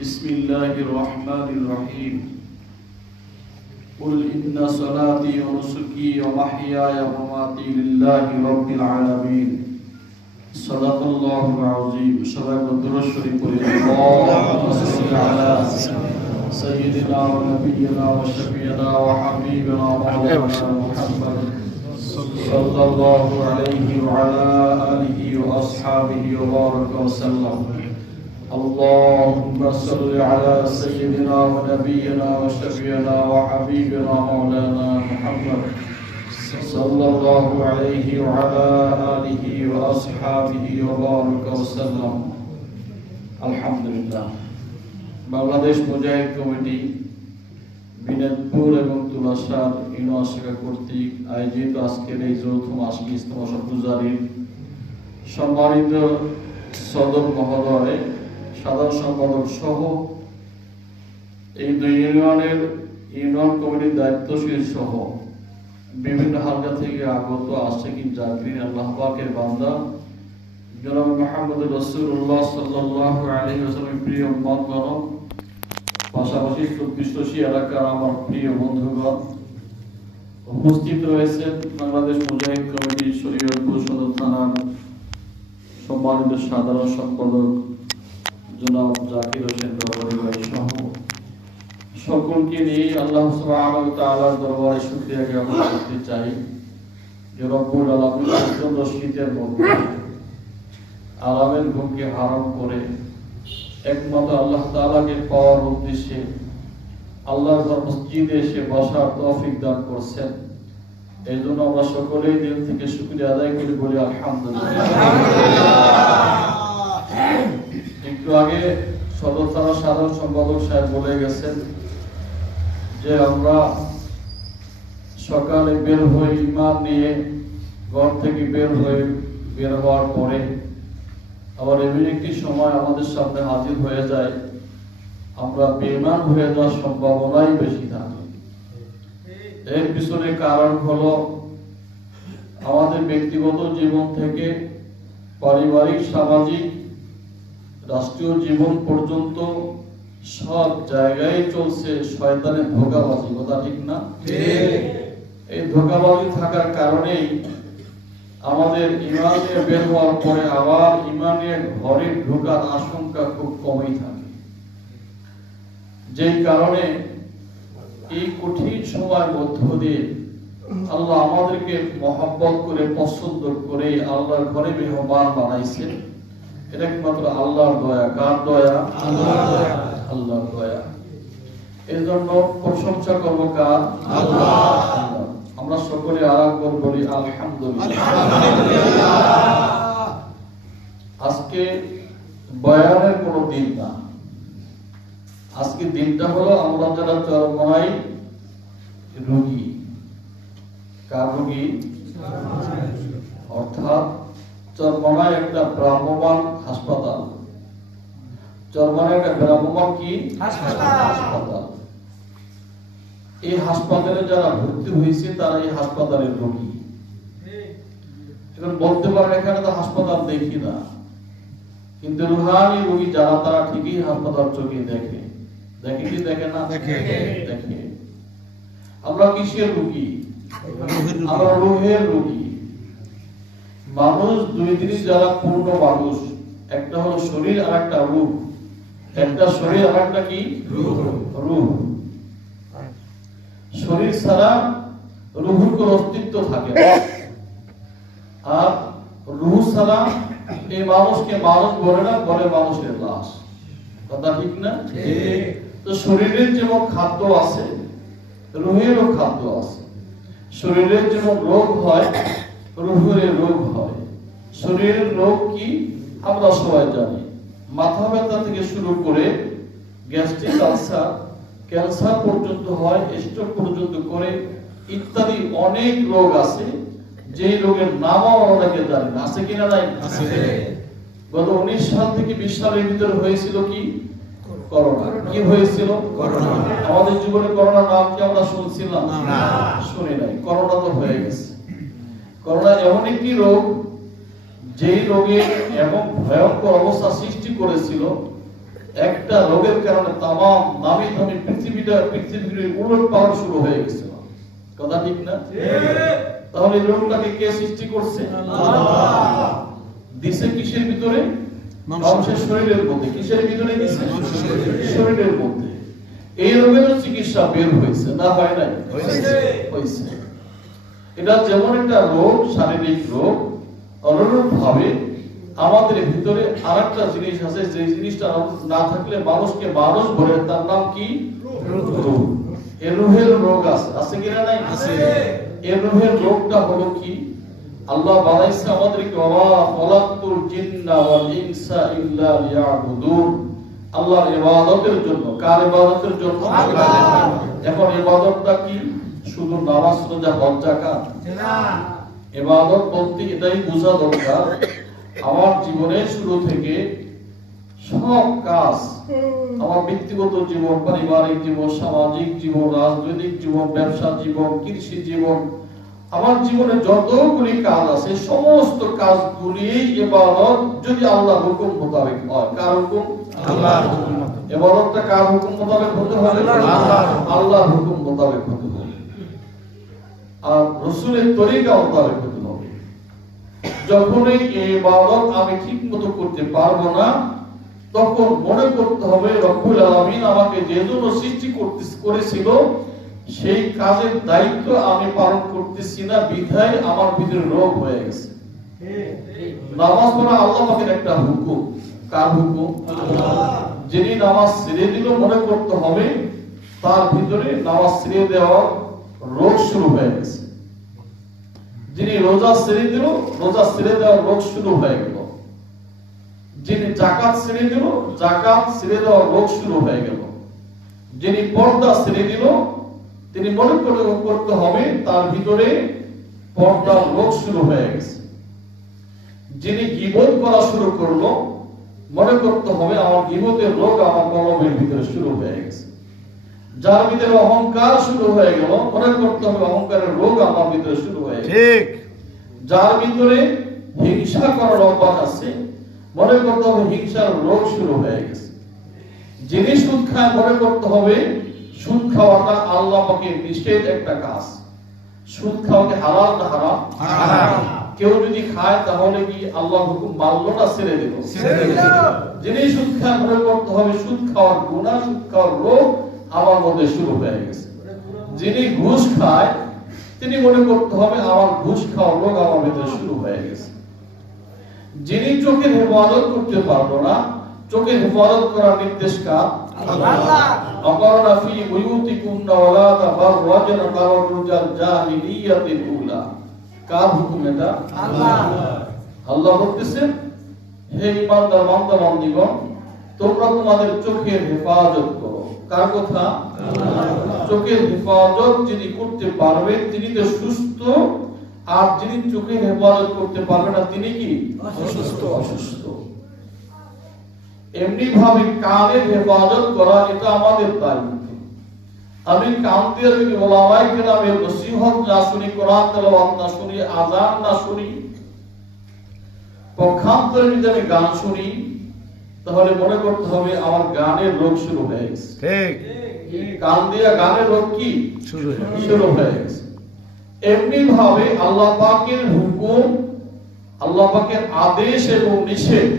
بسم الله الرحمن الرحيم قل إن صلاتي ونسكي ومحياي ومماتي لله رب العالمين صدق الله العظيم شباب الدرشري قل اللهم صل على سيدنا ونبينا وشفينا وحبيبنا مولانا محمد صلى الله عليه وعلى آله وأصحابه وبارك وسلم اللهم صل على سيدنا ونبينا وشفينا وحبيبنا مولانا محمد صلى الله عليه وعلى آله وأصحابه وبارك وسلم الحمد لله বাংলাদেশ মুজাহিদ committee বিনাদপুর এবং তুলাশার union শাখা কর্তৃক আয়োজিত আজকের এই যৌথ মাসিক ইজতেমা পূজারীর সম্মানিত সদর মহোদয় সাধারণ সম্পাদক সহ এই দুই ইউনিয়নের ইউনিয়ন কমিটির দায়িত্বশীল সহ বিভিন্ন হালকা থেকে আগত আশিকিন জাকিরিন আল্লাহ পাকের বান্দা জনাব মুহাম্মদ রাসূলুল্লাহ সাল্লাল্লাহু আলাইহি ওয়াসাল্লামের প্রিয় উম্মতগণ, পাশাপাশি সুদৃষ্টি এলাকার আমার প্রিয় বন্ধুগণ, উপস্থিত রয়েছেন বাংলাদেশ মুজাহিদ কমিটির শরীয়তপুর সদর থানার সম্মানিত সাধারণ সম্পাদক জনাব জাকির হোসেন দরবারি ভাই সহ সকলকে নিয়ে আল্লাহ সুবহানাহু ওয়া তাআলার দরবারে শুকরিয়া জ্ঞাপন করতে চাই যে রব্বুল আলামিন প্রচন্ড শীতের মধ্যে আরামের ঘুমকে হারাম করে একমাত্র আল্লাহ তাআলাকে পাওয়ার উদ্দেশ্যে আল্লাহর ঘর মসজিদে এসে বসার তৌফিক দান করছেন। এই জন্য আমরা সকলেই দিল থেকে শুকরিয়া আদায় করি, বলি আলহামদুলিল্লাহ। একটু আগে সদর থানার সাধারণ সম্পাদক সাহেব বলে গেছেন যে আমরা সকালে বের হয়ে ইমান নিয়ে ঘর থেকে বের হওয়ার পরে আবার এমন একটি সময় আমাদের সামনে হাজির হয়ে যায় আমরা বেঈমান হয়ে যাওয়ার সম্ভাবনাই বেশি থাকে। এর পিছনে কারণ হলো আমাদের ব্যক্তিগত জীবন থেকে পারিবারিক, সামাজিক, রাষ্ট্রীয় জীবন পর্যন্ত সব জায়গায় চলছে শয়তানের ধোঁকাবাজি। কথা ঠিক না? এই ধোঁকাবাজি থাকার কারণেই আমাদের ইমানের বের হওয়ার পরে আবার ইমানের ঘরে ঢোকার আশঙ্কা খুব কমই থাকে। যেই কারণে এই কঠিন সময়ের মধ্য দিয়ে আল্লাহ আমাদেরকে মহব্বত করে পছন্দ করে আল্লাহর ঘরে মেহমান বানাইছে। এটা একমাত্র আল্লাহর দয়া। কার দয়া? আল্লাহর দয়া। এই জন্য প্রশংসা করবো কার? আল্লাহ। আমরা সকলে আরেকবার বলি আলহামদুলিল্লাহ। আজকে বয়ানের কোনো দিন না, আজকে দিনটা হলো আমরা যারা চরমনাই রোগী। কার রোগী? অর্থাৎ চরমনায় একটা ভ্রাম্যমাণ হাসপাতাল। চরমনায় একটা ভ্রাম্যমাণ কি হাসপাতাল। এই হাসপাতালে যারা ভর্তি হয়েছে তারা এই হাসপাতালের রোগী। এখন বলতে পারেন এখানে তো হাসপাতাল দেখি না, কিন্তু রুহানি রোগী যারা তারা ঠিকই হাসপাতাল চোখে দেখে। দেখে কি দেখে না? দেখে। আমরা কিসের রোগী? আমরা রুহের রোগী। মানুষ দুই জিনিস যারা পূর্ণ মানুষ, একটা হলো শরীর আর একটা রূহ। একটা শরীর আর একটা কি? রূহ। শরীর ছাড়া রূহের কোনো অস্তিত্ব থাকে না, আর রূহ ছাড়া এই মানুষকে মানুষ বলে না, বলে মানুষের লাশ। কথা ঠিক না? তো শরীরের যেমন খাদ্য আছে, রূহেরও খাদ্য আছে। শরীরের যেমন রোগ হয়, রূহের রোগ হয়। শরীরের রোগ কি আমরা সবাই জানি। মাথা ব্যথা থেকে শুরু করে গ্যাস্ট্রিক আলসার, ক্যান্সার পর্যন্ত হয়, স্ট্রোক পর্যন্ত করে ইত্যাদি অনেক রোগ আছে, যে রোগের নামও অনেকে জানি না। আছে কিনা? নাই। গত 19 সাল থেকে 20 সালের ভিতরে হয়েছিল কি? করোনা। কি হয়েছিল? করোনা। আমাদের জীবনে করোনা নাম কি আমরা শুনছিলাম? না, শুনি নাই। করোনা তো হয়ে গেছে। করোনা এমন একটি রোগ যেই রোগে এমন ভয়ঙ্কর অবস্থা সৃষ্টি করেছিল, একটা রোগের কারণে তামাম নামি দামি পৃথিবীর উলট পালট শুরু হয়ে গেছিল। কথা ঠিক না? তাহলে এই রোগটাকে কে সৃষ্টি করছে? আল্লাহ। দিছে কিসের ভিতরে? মানুষের শরীরের মধ্যে। কিসের ভিতরে দিছে? শরীরের মধ্যে। এই রোগের চিকিৎসা বের হয়েছে না হয় নাই? হয়েছে। এটা যেমন একটা রোগ, শারীরিক রোগ, অনুরূপ ভাবে আমাদের ভিতরে আরেকটা জিনিস আছে, যে জিনিসটা না থাকলে মানুষকে মানুষ বলে, তার নাম কি? রূহ। এই রূহের রোগ আছে কিনা নাই? আছে। এই রূহের রোগটা হলো কি? আল্লাহ বানাইছে আমাদেরকে, ওয়া খালাকুল জিন্না ওয়াল ইনসা ইল্লা লিয়াবুদুন, আল্লাহর ইবাদতের জন্য। কার ইবাদতের জন্য? আল্লাহ। এখন ইবাদতটা কি? শুধু নামাজ, রোজা, হজ, যাকাত না। ইবাদত বলতে এটাই বোঝা দরকার, আমার জীবনের শুরু থেকে সব কাজ, আমার ব্যক্তিগত জীবন, পারিবারিক জীবন, সামাজিক জীবন, রাজনৈতিক জীবন, ব্যবসা জীবন, কৃষি জীবন, আমার জীবনে যতগুলি কাজ আছে সমস্ত কাজগুলি ইবাদত যদি আল্লাহর হুকুম মোতাবেক হয়। কার হুকুম? আল্লাহর হুকুম। ইবাদতটা কার হুকুম মোতাবেক হতে হবে? আল্লাহর হুকুম মোতাবেক হতে হবে, আর রাসূলের তরিকা মোতাবেক হতে হবে। যখনই এই ইবাদত আমি ঠিকমতো করতে পারবো না, তখন মনে করতে হবে রব্বুল আলামিন আমাকে যে জন্য সৃষ্টি করেছিল সেই কাজের দায়িত্ব আমি পালন করতেছি না, বিধায় আমার ভিতরে রোগ হয়ে গেছে। নামাজ পড়া আল্লাহ পাকের একটা হুকুম। কার হুকুম? আল্লাহ। যিনি নামাজ ছেড়ে দিল, মনে করতে হবে তার ভিতরে নামাজ ছেড়ে দেওয়ার রোগ শুরু হয়ে গেছে। যিনি রোজা ছেড়ে দিল, রোজা ছেড়ে দেওয়ার রোগ শুরু হয়ে গেল। যিনি যাকাত ছেড়ে দিল, যাকাত ছেড়ে দেওয়ার রোগ শুরু হয়ে গেল। যিনি পর্দা ছেড়ে দিল, তিনি মনে করতে হবে তার ভিতরে পর্দার রোগ শুরু হয়ে গেছে। যিনি গীবত করা শুরু করলো, মনে করতে হবে আমার গীবতের রোগ আমার কলবের ভিতরে শুরু হয়ে গেছে। যার ভিতরে অহংকার শুরু হয়ে গেল, মনে করতে হবে অহংকারের রোগ আমার ভিতরে শুরু হয়ে গেছে। ঠিক। যার ভিতরে হিংসা করার অভ্যাস আছে, মনে করতে হবে হিংসার রোগ শুরু হয়ে গেছে। যিনি সুদ খায়, মনে করতে হবে সুদ খাওয়াটা আল্লাহ পাকের নিষেধ একটা কাজ। সুদ খাওয়াকে হালাল না হারাম? হারাম। কেউ যদি খায় তাহলে কি আল্লাহ হুকুম মানলো না ছেড়ে দিল? ছেড়ে দিল। যিনি সুদ খায়, মনে করতে হবে সুদ খাওয়ার গুনাহ, সুদ খাওয়ার রোগ আমার মধ্যে শুরু হয়ে গেছে। যিনি ঘুষ খায়, তিনি মনে করতে হবে আমার ঘুষ খাওয়ার রোগ আমার ভিতরে শুরু হয়ে গেছে। যিনি চোখের হেফাজত করতে পারলো না, চোখের হেফাজত করার নির্দেশ কার? আল্লাহ। আকারনা ফি বুয়ুতিকুন্না ওয়ালা তাবাররাজনা তাবাররুজাল জাহিলিয়াতিল উলা। কার হুকুম এটা? আল্লাহ। আল্লাহ বলতেছেন, হে ঈমানদার বান্দা-বান্দীগণ, তোমরা তোমাদের চোখের হেফাজত করো। কার কথা? আল্লাহ। চোখের হেফাজত যিনি করতে পারবে তিনি তো সুস্থ, আর যিনি চোখের হেফাজত করতে পারবে না তিনি কি? অসুস্থ। এমনি ভাবে কানের হেফাজত করা এটা আমাদের দায়িত্ব। আমি কান দিয়ে যদি ওলামায়ে কেরামের নসিহত না শুনি, কোরআন তেলাওয়াত না শুনি, আযান না শুনি, পক্ষান্তরে যদি আমি গান শুনি, তাহলে মনে করতে হবে আমার গানের রোগ শুরু হয়ে গেছে। ঠিক। কান দিয়ে গানের রোগ কি শুরু হয়ে গেছে। এমনি ভাবে আল্লাহ পাকের হুকুম, আল্লাহ পাকের আদেশ এবং নিষেধ,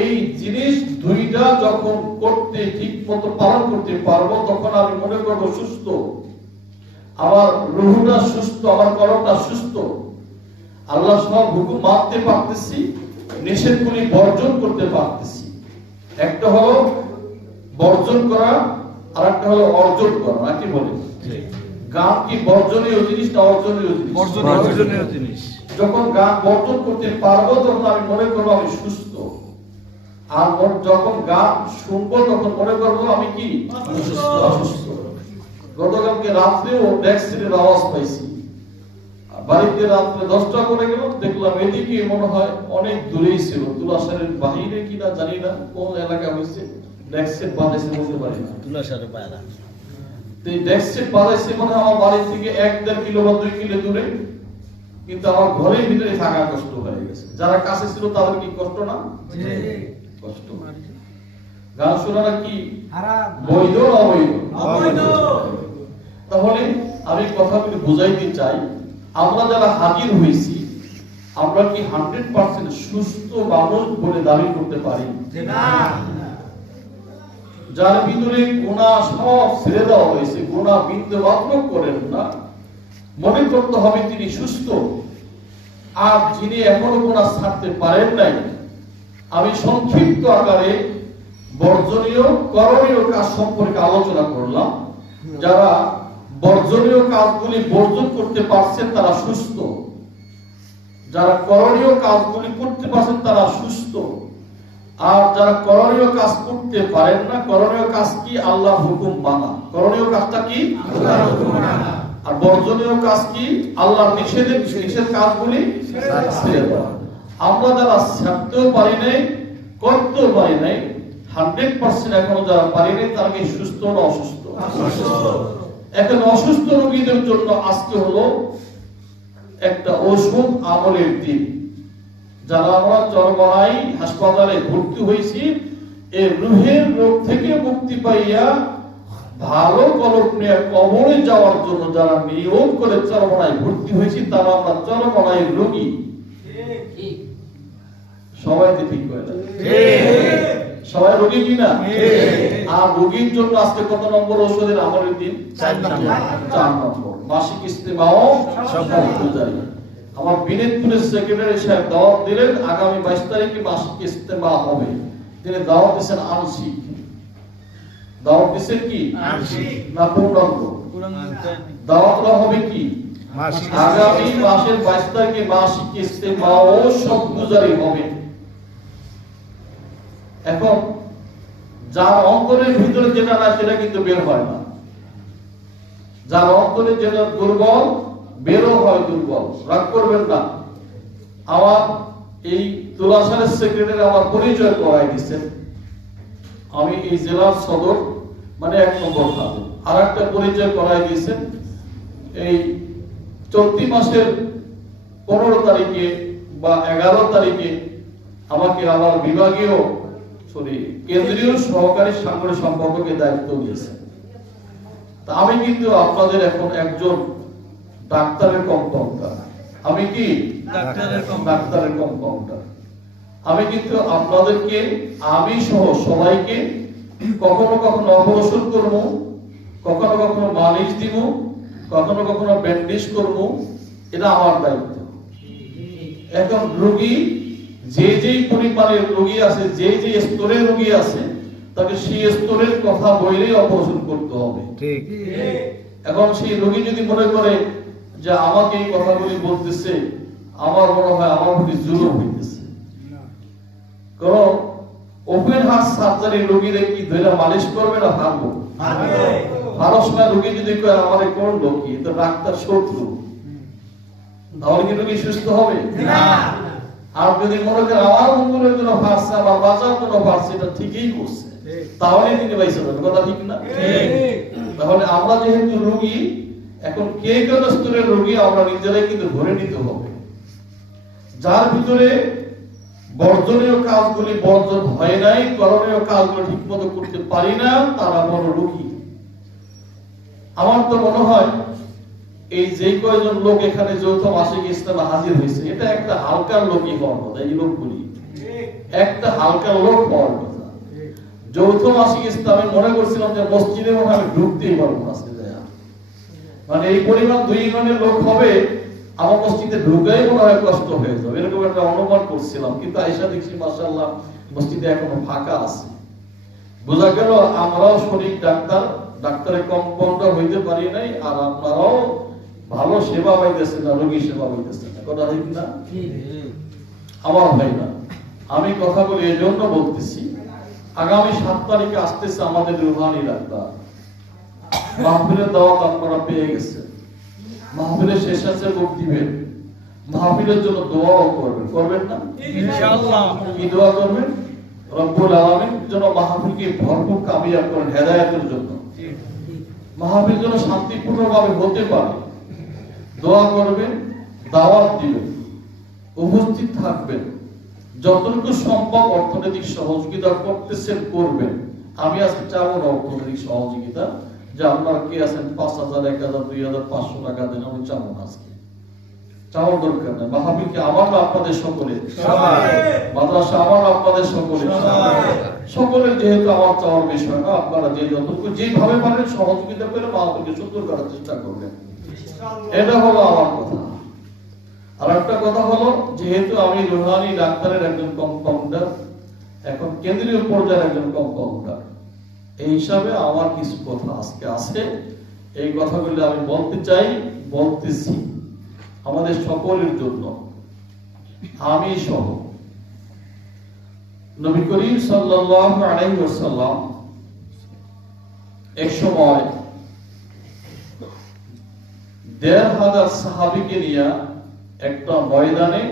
এই জিনিস দুইটা যখন করতে ঠিক মতো পালন করতে পারবো, তখন আমি মনে করবো সুস্থ, আমার রুহটা সুস্থ, আমার কলবটা সুস্থ। আল্লাহ সব হুকুম মানতে পারতেছি, নিষেধগুলি বর্জন করতে পারতেছি। একটা হলো বর্জন করা, আর একটা হলো অর্জন করা। নাকি বলে গান কি বর্জনীয় জিনিস না অর্জনীয় জিনিস? বর্জনীয় জিনিস। যখন গান বর্জন করতে পারবো, তখন আমি মনে করবো আমি সুস্থ। আর যখন গান শুনবো, তখন মনে করবো আমি কি? অসুস্থ। গতকালকে রাত্রেও ট্যাক্সির আওয়াজ পাইছি, বাড়িতে রাত্রে 10টা করে গেল, দেখলাম এদিকে মনে হয় অনেক দূরেই ছিল, তুলাশারের বাহিরে কিনা জানি না কোন এলাকা হয়েছে, ট্যাক্সির বাজাইছে বলতে পারি না, তুলাশারের বাইরে। এই ট্যাক্সির বাজাইছে মনে হয় আমার বাড়ি থেকে 1-1.5 কিলো বা 2 কিলো দূরে, কিন্তু আমার ঘরের ভিতরে থাকা কষ্ট হয়ে গেছে। যারা কাছে ছিল তাদের কি কষ্ট না? কষ্ট। গান শোনাটা কি হারাম, বৈধ না অবৈধ? অবৈধ। তাহলে আমি কথাগুলি বুঝাইতে চাই, আমরা যারা হাজির হয়েছি আমরা কি 100% সুস্থ মানুষ বলে দাবি করতে পারি? না। যার ভিতরে গুনাহ সব ছেড়ে দেওয়া হয়েছে, গুনাহ বিন্দু মাত্র করেন না, মনে করতে হবে তিনি সুস্থ। আর যিনি এখনো গুনাহ ছাড়তে পারেন নাই, আমি সংক্ষিপ্ত আকারে বর্জনীয় করণীয় কাজ সম্পর্কে আলোচনা করলাম। যারা বর্জনীয় কাজগুলি বর্জন করতে পারছেন তারা সুস্থ, যারা করণীয় কাজগুলি করতে পারছেন তারা সুস্থ। আর যারা করণীয় কাজ করতে পারেন না, করণীয় কাজ কি? আল্লাহর হুকুম মানা। করণীয় কাজটা কি? আল্লাহর হুকুম মানা। আর বর্জনীয় কাজ কি? আল্লাহর নিষেধ কাজগুলি ছেড়ে দেওয়া। আমরা যারা ছাড়তেও পারি নাই, করতেও পারি নাই, 100% এখনো যারা পারি নাই, তারা কি সুস্থ না অসুস্থ? এখন অসুস্থ রোগীদের জন্য আজকে হলো একটা ওষুধ আমলের দিন। যারা আমরা চরমরাই হাসপাতালে ভর্তি হয়েছি, এই রুহের রোগ থেকে মুক্তি পাইয়া ভালো কলম নিয়ে কবরে যাওয়ার জন্য যারা নিয়োগ করে চরমরাই ভর্তি হয়েছি, তারা আমরা চরমরাই রোগী। সবাই তো ঠিক করে না? সবাই রোগী কিনা? আর রোগীর জন্য আজকে কত নম্বর ওষুধের আমলের দিন? 4 নম্বর। মাসিক ইস্তেমাও সর্বদাই। আমার বিনেতপুরের সেক্রেটারি সাহেব দাওয়াত দিলেন, আগামী 22 তারিখে মাসিক ইস্তেমা হবে। তিনি দাওয়াত দিয়েছেন আংশিক। দাওয়াত দিয়েছেন কি? আংশিক না পূর্ণাঙ্গ? দাওয়াতটা হবে কি? আগামী মাসের 22 তারিখে মাসিক ইস্তেমাও সর্বদাই হবে। এখন যার অন্তরের ভিতরে যেটা না সেটা কিন্তু বের হয় না। যার অন্তরে যেটা দুর্বল, বেরো হয় দুর্বল। রাগ করবেন না। আমার এই তুলাসারের সেক্রেটারি আমার পরিচয় করাই দিচ্ছেন। আমি এই জেলার সদর, মানে 1 নম্বর খাতে। আর একটা পরিচয় করাই দিয়েছেন এই চলতি মাসের 15 তারিখে বা 11 তারিখে আমাকে আমার বিভাগীয় কেন্দ্রীয় সহকারী সাংগঠনিক সম্পাদকের দায়িত্ব দিয়েছেন। তা আমি কিন্তু আপনাদের এখন একজন ডাক্তারের কম্পাউন্ডার। আমি কি? ডাক্তারের কম্পাউন্ডার। আমি কিন্তু আপনাদেরকে, আমি সহ সবাইকে কখনো কখনো অপারেশন করব, কখনো কখনো মালিশ দিব, কখনো কখনো ব্যান্ডেজ করব। এটা আমার দায়িত্ব। এখন রোগী যে পরিমাণের রোগী আছে, যে স্তরের রোগী আছে, তাকে সেই স্তরের কথা বলেই অপারেশন করতে হবে। ঠিক। এখন সেই রোগী যদি মনে করে যে আমাকে এই কথাগুলি বলতেছে, আমার মনে হয় আমার প্রতি জুলুম হইতেছে। কারণ ওপেন হার্ট সার্জারি রোগীদের কি ধরে মালিশ করবে না ভাববো? ভালো সময় রোগী যদি কয় আমারে কোন রোগী, তো ডাক্তার শত্রু, তাহলে কি রোগী সুস্থ হবে? না। আর যদি মনে করে আমার মঙ্গলের জন্য ফাঁসছে, আমার বাঁচার জন্য ফাঁসছে, এটা ঠিকই করছে, তাহলে তিনি বাইসে যাবেন। কথা ঠিক না? তাহলে আমরা যেহেতু রোগী, এখন কে কোন স্তরের রোগী আমরা নিজেরাই কিন্তু ধরে নিতে হবে। যার ভিতরে বর্জনীয় কাজগুলি বর্জন হয় নাই, করণীয় কাজগুলো ঠিক মতো করতে পারি না, তারা বড় রোগী। আমার তো মনে হয় এই যে কয়জন লোক এখানে যৌথ মাসিক ইস্তেমা হাজির হয়েছে, এটা একটা হালকা লোকই হওয়ার কথা। এই লোকগুলি একটা হালকা লোক হওয়ার কথা। যৌথ মাসিক ইস্তেমা মনে করছিলাম যে মসজিদে মনে আমি ঢুকতেই পারবো না, মানে এই পরিমাণ 2 ইমানের লোক হবে, আমার মসজিদে ঢুকেই মনে হয় কষ্ট হয়ে যাবে, এরকম একটা অনুমান করছিলাম। কিন্তু আয়েশা দেখছি মাশাআল্লাহ মসজিদে এখনো ফাঁকা আছে। বোঝা গেল আমরাও শরীর ডাক্তার, ডাক্তারের কম্পাউন্ডার হইতে পারি নাই, আর আপনারাও ভালো সেবা পাইতেছেন না, রোগী সেবা পাইতেছেন না। কথা ঠিক না? আমার ভাই না, আমি কথা বলি এই জন্য বলতেছি, আগামী 7 তারিখে আসতেছে আমাদের রুহানি ডাক্তার। মাহফিলের দাওয়াত আপনারা পেয়ে গেছেন। মাহফিলের শেষ আছে লোক দিবেন, মাহফিলের জন্য দোয়াও করবেন, করবেন না? ইনশাআল্লাহ। কি দোয়া করবেন? রব্বুল আলামিন যেন মাহফিলকে ভরপুর কামিয়াব করেন হেদায়েতের জন্য, মাহফিল যেন শান্তিপূর্ণভাবে হতে পারে। দোয়া করবেন, দাওয়াত দিবেন, উপস্থিত থাকবেন, যতটুকু সম্ভব অর্থনৈতিক সহযোগিতা করতেছেন করবেন। আমি আজকে চাবো না অর্থনৈতিক সহযোগিতা যে আপনারা কে আছেন 5,000 1,000 2,000 500 টাকা দেন, আমি চাবো না। আজকে চাওয়ার দরকার নেই। মাহফিলকে আমার না আপনাদের সকলে, মাদ্রাসা আমার আপনাদের সকলে, সকলের যেহেতু আমার চাওয়ার বিষয় না, আপনারা যে যতটুকু যেভাবে পারেন সহযোগিতা করে মাহফিলকে সুন্দর করার চেষ্টা করবেন, এটা হলো আমার কথা। আর একটা কথা হলো, যেহেতু আমি রুহানি ডাক্তারের একজন কম্পাউন্ডার, এখন কেন্দ্রীয় পর্যায়ের একজন কম্পাউন্ডার, এই হিসাবে আমার কিছু কথা আজকে আছে। এই কথাগুলো আমি বলতে চাই, বলতেছি আমাদের সকলের জন্য, আমি সহ। নবী করিম সাল্লাল্লাহু আলাইহি ওয়াসাল্লাম এক সময় 1,500 সাহাবীকে নিয়ে একটা ময়দানে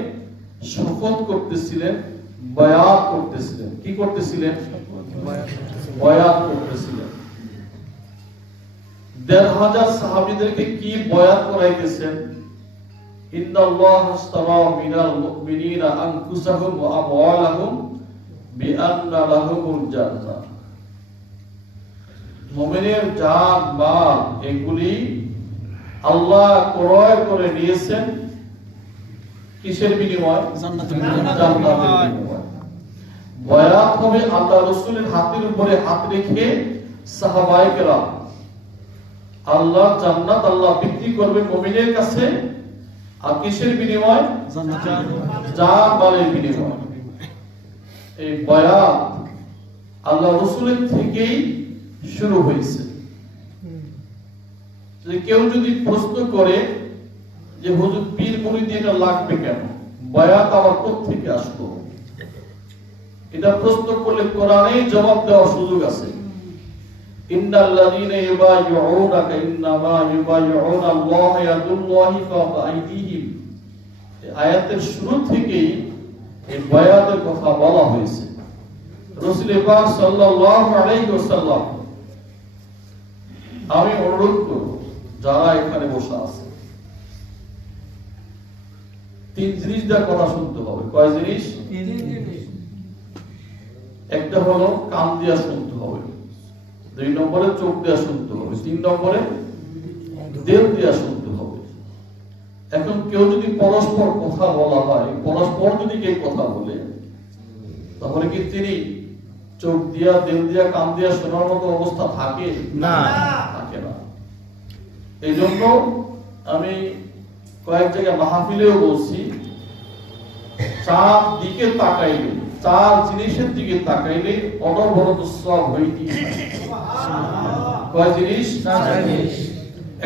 শপথ করতেছিলেন, বায়াত করতেছিলেন। কি করতেছিলেন? বায়াত করতেছিলেন। 1,500 সাহাবীদেরকে কি বায়াত করাইতেছেন? ইন্নাল্লাহা আশতারা মিনাল মুমিনিনা আনফুসাহুম ওয়া আমওয়ালাহুম বিআন্না লাহুমুল জান্নাহ। মুমিনের জান মাল এগুলি আল্লাহ ক্রয় করে নিয়েছেন কিসের বিনিময়? জান্নাতের বিনিময়। বায়াত হবে আল্লাহ রাসূলের হাতের উপরে হাত রেখে সাহাবায়ে কেরাম আল্লাহ জান্নাত আল্লাহ বিক্রি করবেন মুমিনের কাছে। আর কিসের বিনিময়? জান মালের বিনিময়। এই বায়াত আল্লাহ রাসূলের থেকেই শুরু হয়েছে। যে কেউ যদি প্রশ্ন করে যে হুজুর পীর মুরিদ এটা লাগবে কেন, বায়াত আবার কোথা থেকে আসলো, এটা প্রশ্ন করলে কোরআনেই জবাব দেওয়ার সুযোগ আছে। ইন্নাল্লাযীনা ইউবাইয়ুনাকা ইন্নামা ইউবাইয়ুনা আল্লাহ ইয়াদুল্লাহি ফাওকা আইদিহিম। এই আয়াতের শুরু থেকেই এই বায়াতের কথা বলা হয়েছে। রাসূল পাক সাল্লাল্লাহু আলাইহি ওয়াসাল্লাম, আমি অনুরোধ করব যারা এখানে বসে আছে, 3 জিনিস দিয়ে কথা শুনতে হবে। কয় জিনিস? 3 জিনিস। একটা হলো কান দিয়া শুনতে হবে, 2 নম্বরে চোখ দিয়া শুনতে হবে, 3 নম্বরে দেহ দিয়া শুনতে হবে। এখন কেউ যদি পরস্পর কথা বলা হয়, পরস্পর যদি কেউ কথা বলে, তাহলে কি তিনি চোখ দিয়া দেহ দিয়া কান দিয়া শোনার মতো অবস্থা থাকে? না, থাকে না। এই জন্য আমি কয়েক জায়গায় মাহফিলেও বলছি, 4 দিকে তাকাইলে, 4 জিনিসের দিকে তাকাইলে অনবরত সওয়াব হইতেই থাকে। কয় জিনিস? 4 জিনিস।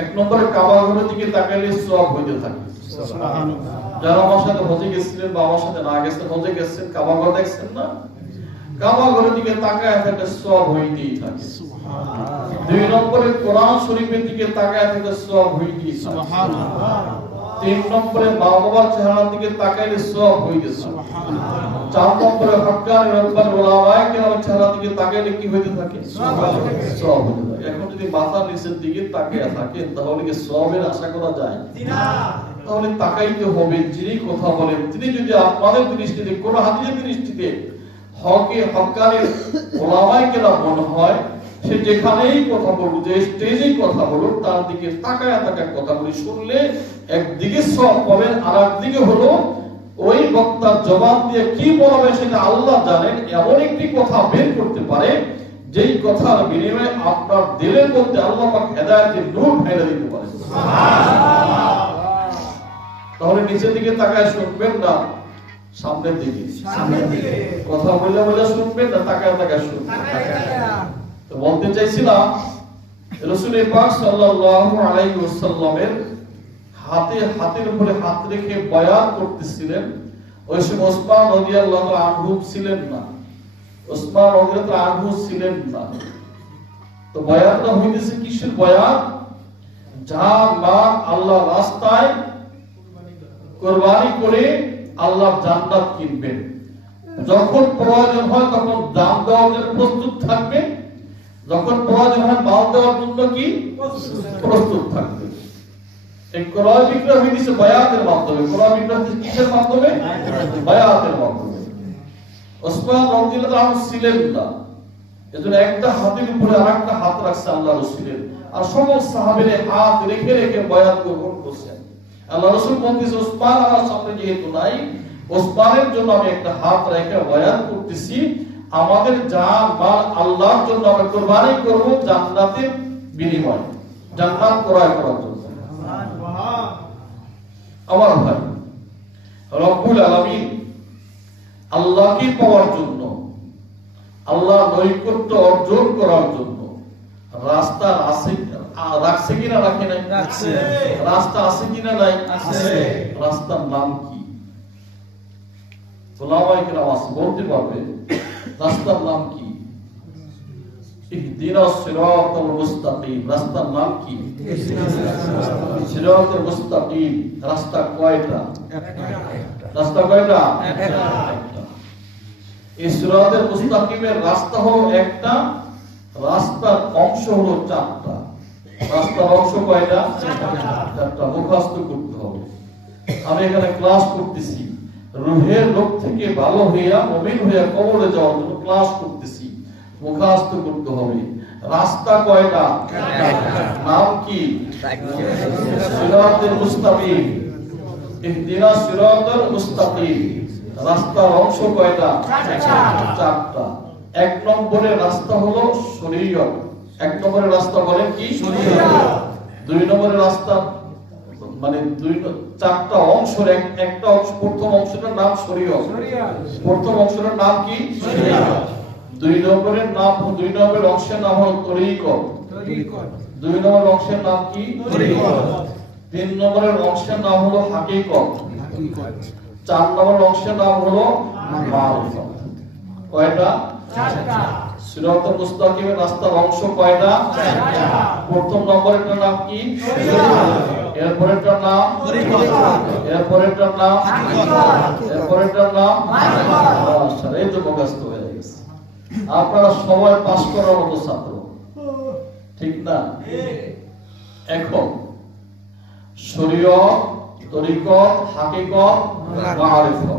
1 নম্বরে কাবা ঘরের দিকে তাকাইলে সওয়াব হইতে থাকে। সুবহানাল্লাহ। যারা আমার সাথে হজে গেছিলেন বা আমার সাথে না গেছেন, হজে গেছেন, কাবা ঘর দেখছেন না, কাবা ঘরের দিকে তাকায় থাকলে সওয়াব হইতেই থাকে। সুবহানাল্লাহ। 2 নম্বরে কোরআন শরীফের দিকে তাকায় থাকলে সওয়াব হইতেই থাকে। সুবহানাল্লাহ। 3 নম্বরে মা বাবার চেহারার দিকে তাকাইলে সওয়াব হইতে থাকে। সুবহানাল্লাহ। 4 নম্বরে হক্কানি রব্বান ওলামায়ে কেরামের চেহারার দিকে তাকাইলে কি হইতে থাকে? সওয়াব হইতে থাকে। এখন যদি মাথার নিচের দিকে তাকিয়ে থাকেন, তাহলে কি সওয়াবের আশা করা যায়? না। তাহলে তাকাইতে হবে যিনি কথা বলেন, তিনি যদি আপনাদের দৃষ্টিতে, কোন হাদিসের দৃষ্টিতে হক্কানি ওলামায়ে কেরাম মনে হয়, সে যেখানেই কথা বলুক, যে স্টেজেই কথা বলুক, তার দিকে তাকায় কথাগুলি শুনলে একদিকে সওয়াব পাবেন, আর একদিকে হলো ওই বক্তার জবাব দিয়ে কি বলবে সেটা আল্লাহ জানেন। এমন একটি কথা বের করতে পারে যেই কথার বিনিময়ে আপনার দিলের মধ্যে আল্লাহ পাক হেদায়েতের নূর ঢেলে দিতে পারে। সুবহানাল্লাহ। তাহলে নিচের দিকে তাকায় শুনবেন না, সামনের দিকে, সামনের দিকে কথা বলে বলে শুনবেন না, তাকায় তাকায় শুনবেন। তো বলতে চাইছিলাম, রাসূল পাক সাল্লাল্লাহু আলাইহি ওয়াসাল্লামের হাতের উপরে হাত রেখে বায়াত করতেছিলেন। ওই সময় ওসমান রাদিয়াল্লাহু আনহু ছিলেন না, ওসমান রাদিয়াল্লাহু আনহু ছিলেন না। তো বায়াতটা হইতেছে কিসের বায়াত? যার মাল আল্লাহর রাস্তায় কুরবানি করে আল্লাহর জান্নাত কিনবেন। যখন প্রয়োজন হয় তখন দাম দেওয়ার জন্য প্রস্তুত থাকবেন, যখন প্রয়োজন হয় মাল দেওয়ার জন্য কি প্রস্তুত থাকবে। এই ক্রয় বিক্রয় হইতেছে বায়াতের মাধ্যমে। ক্রয় বিক্রয় কিসের মাধ্যমে? বায়াতের মাধ্যমে। ওসমান রাদিয়াল্লাহু আনহু ছিলেন না, এজন্য একটা হাতের উপরে আরেকটা হাত রাখছে আল্লাহ রাসূলের, আর সমস্ত সাহাবীরা হাত রেখে রেখে বয়াত গ্রহণ করছেন। আল্লাহ রাসূল বলতেছে ওসমান আমার সামনে যেহেতু নাই, ওসমানের জন্য আমি একটা হাত রেখে বয়াত করতেছি, আমাদের জান মাল আল্লাহর জন্য আমরা কুরবানি করব জান্নাতের বিনিময়ে, জান্নাত ক্রয় করার জন্য। আমার ভাই, রব্বুল আলামিন আল্লাহকে পাওয়ার জন্য, আল্লাহর নৈকট্য অর্জন করার জন্য রাস্তা আছে, রাখছে কিনা রাখে নাই? রাখছে। রাস্তা আছে কিনা নাই? আছে। রাস্তার নাম কি? ওলামায়ে কেরাম আছে, বলতে পারবে রাস্তার নাম কি? ইহদিনাস সিরাতাল মুস্তাকিম, রাস্তার নাম কি? সিরাতাল মুস্তাকিম। রাস্তা কয়টা? রাস্তা কয়টা? একটা। এই সিরাতাল মুস্তাকিমের রাস্তা হলো একটা, রাস্তার অংশ হলো চারটা। রাস্তার অংশ কয়টা? চারটা। মুখস্থ করতে হবে। আমি এখানে ক্লাস করতেছি, রূহের রোগ থেকে ভালো হইয়া মুমিন হইয়া কবরে যাওয়ার জন্য ক্লাস করতেছি, মুখস্থ করতে হবে। রাস্তা কয়টা? নাম কি? সিরাতুল মুস্তাকিম। ইহদিনাস সিরাতাল মুস্তাকিম। রাস্তার অংশ কয়টা? চারটা। এক নম্বরের রাস্তা হলো শরীয়ত। এক নম্বরের রাস্তা বলেন কি? শরীয়ত। দুই নম্বরের রাস্তা মানে চারটা অংশের একটা অংশ, প্রথম অংশটার নাম শরীয়ত। প্রথম অংশটার নাম কি? শরীয়ত। দুই নম্বরের অংশের নাম হলো তরিকত। দুই নম্বর অংশের নাম কি? তরিকত। তিন নম্বরের অংশের নাম হলো হাকিকত। চার নম্বর অংশের নাম হলো মারিফত। কয়টা? চারটা। সিরাতুল মুস্তাকিমের রাস্তার অংশ কয়টা? চারটা। প্রথম নম্বরেরটার নাম কি? শরীয়ত। এরপরেরটার নাম তরিকত। এরপরেরটার নাম হাকিকত। এরপরেরটার নাম মারিফত। মাশাআল্লাহ, এই তো মুখস্থ হয়ে গেছে। আপনারা সবাই পাস করার মতো ছাত্র, ঠিক না? এখন শরীয়ত, তরিকত, হাকিকত, মারিফত,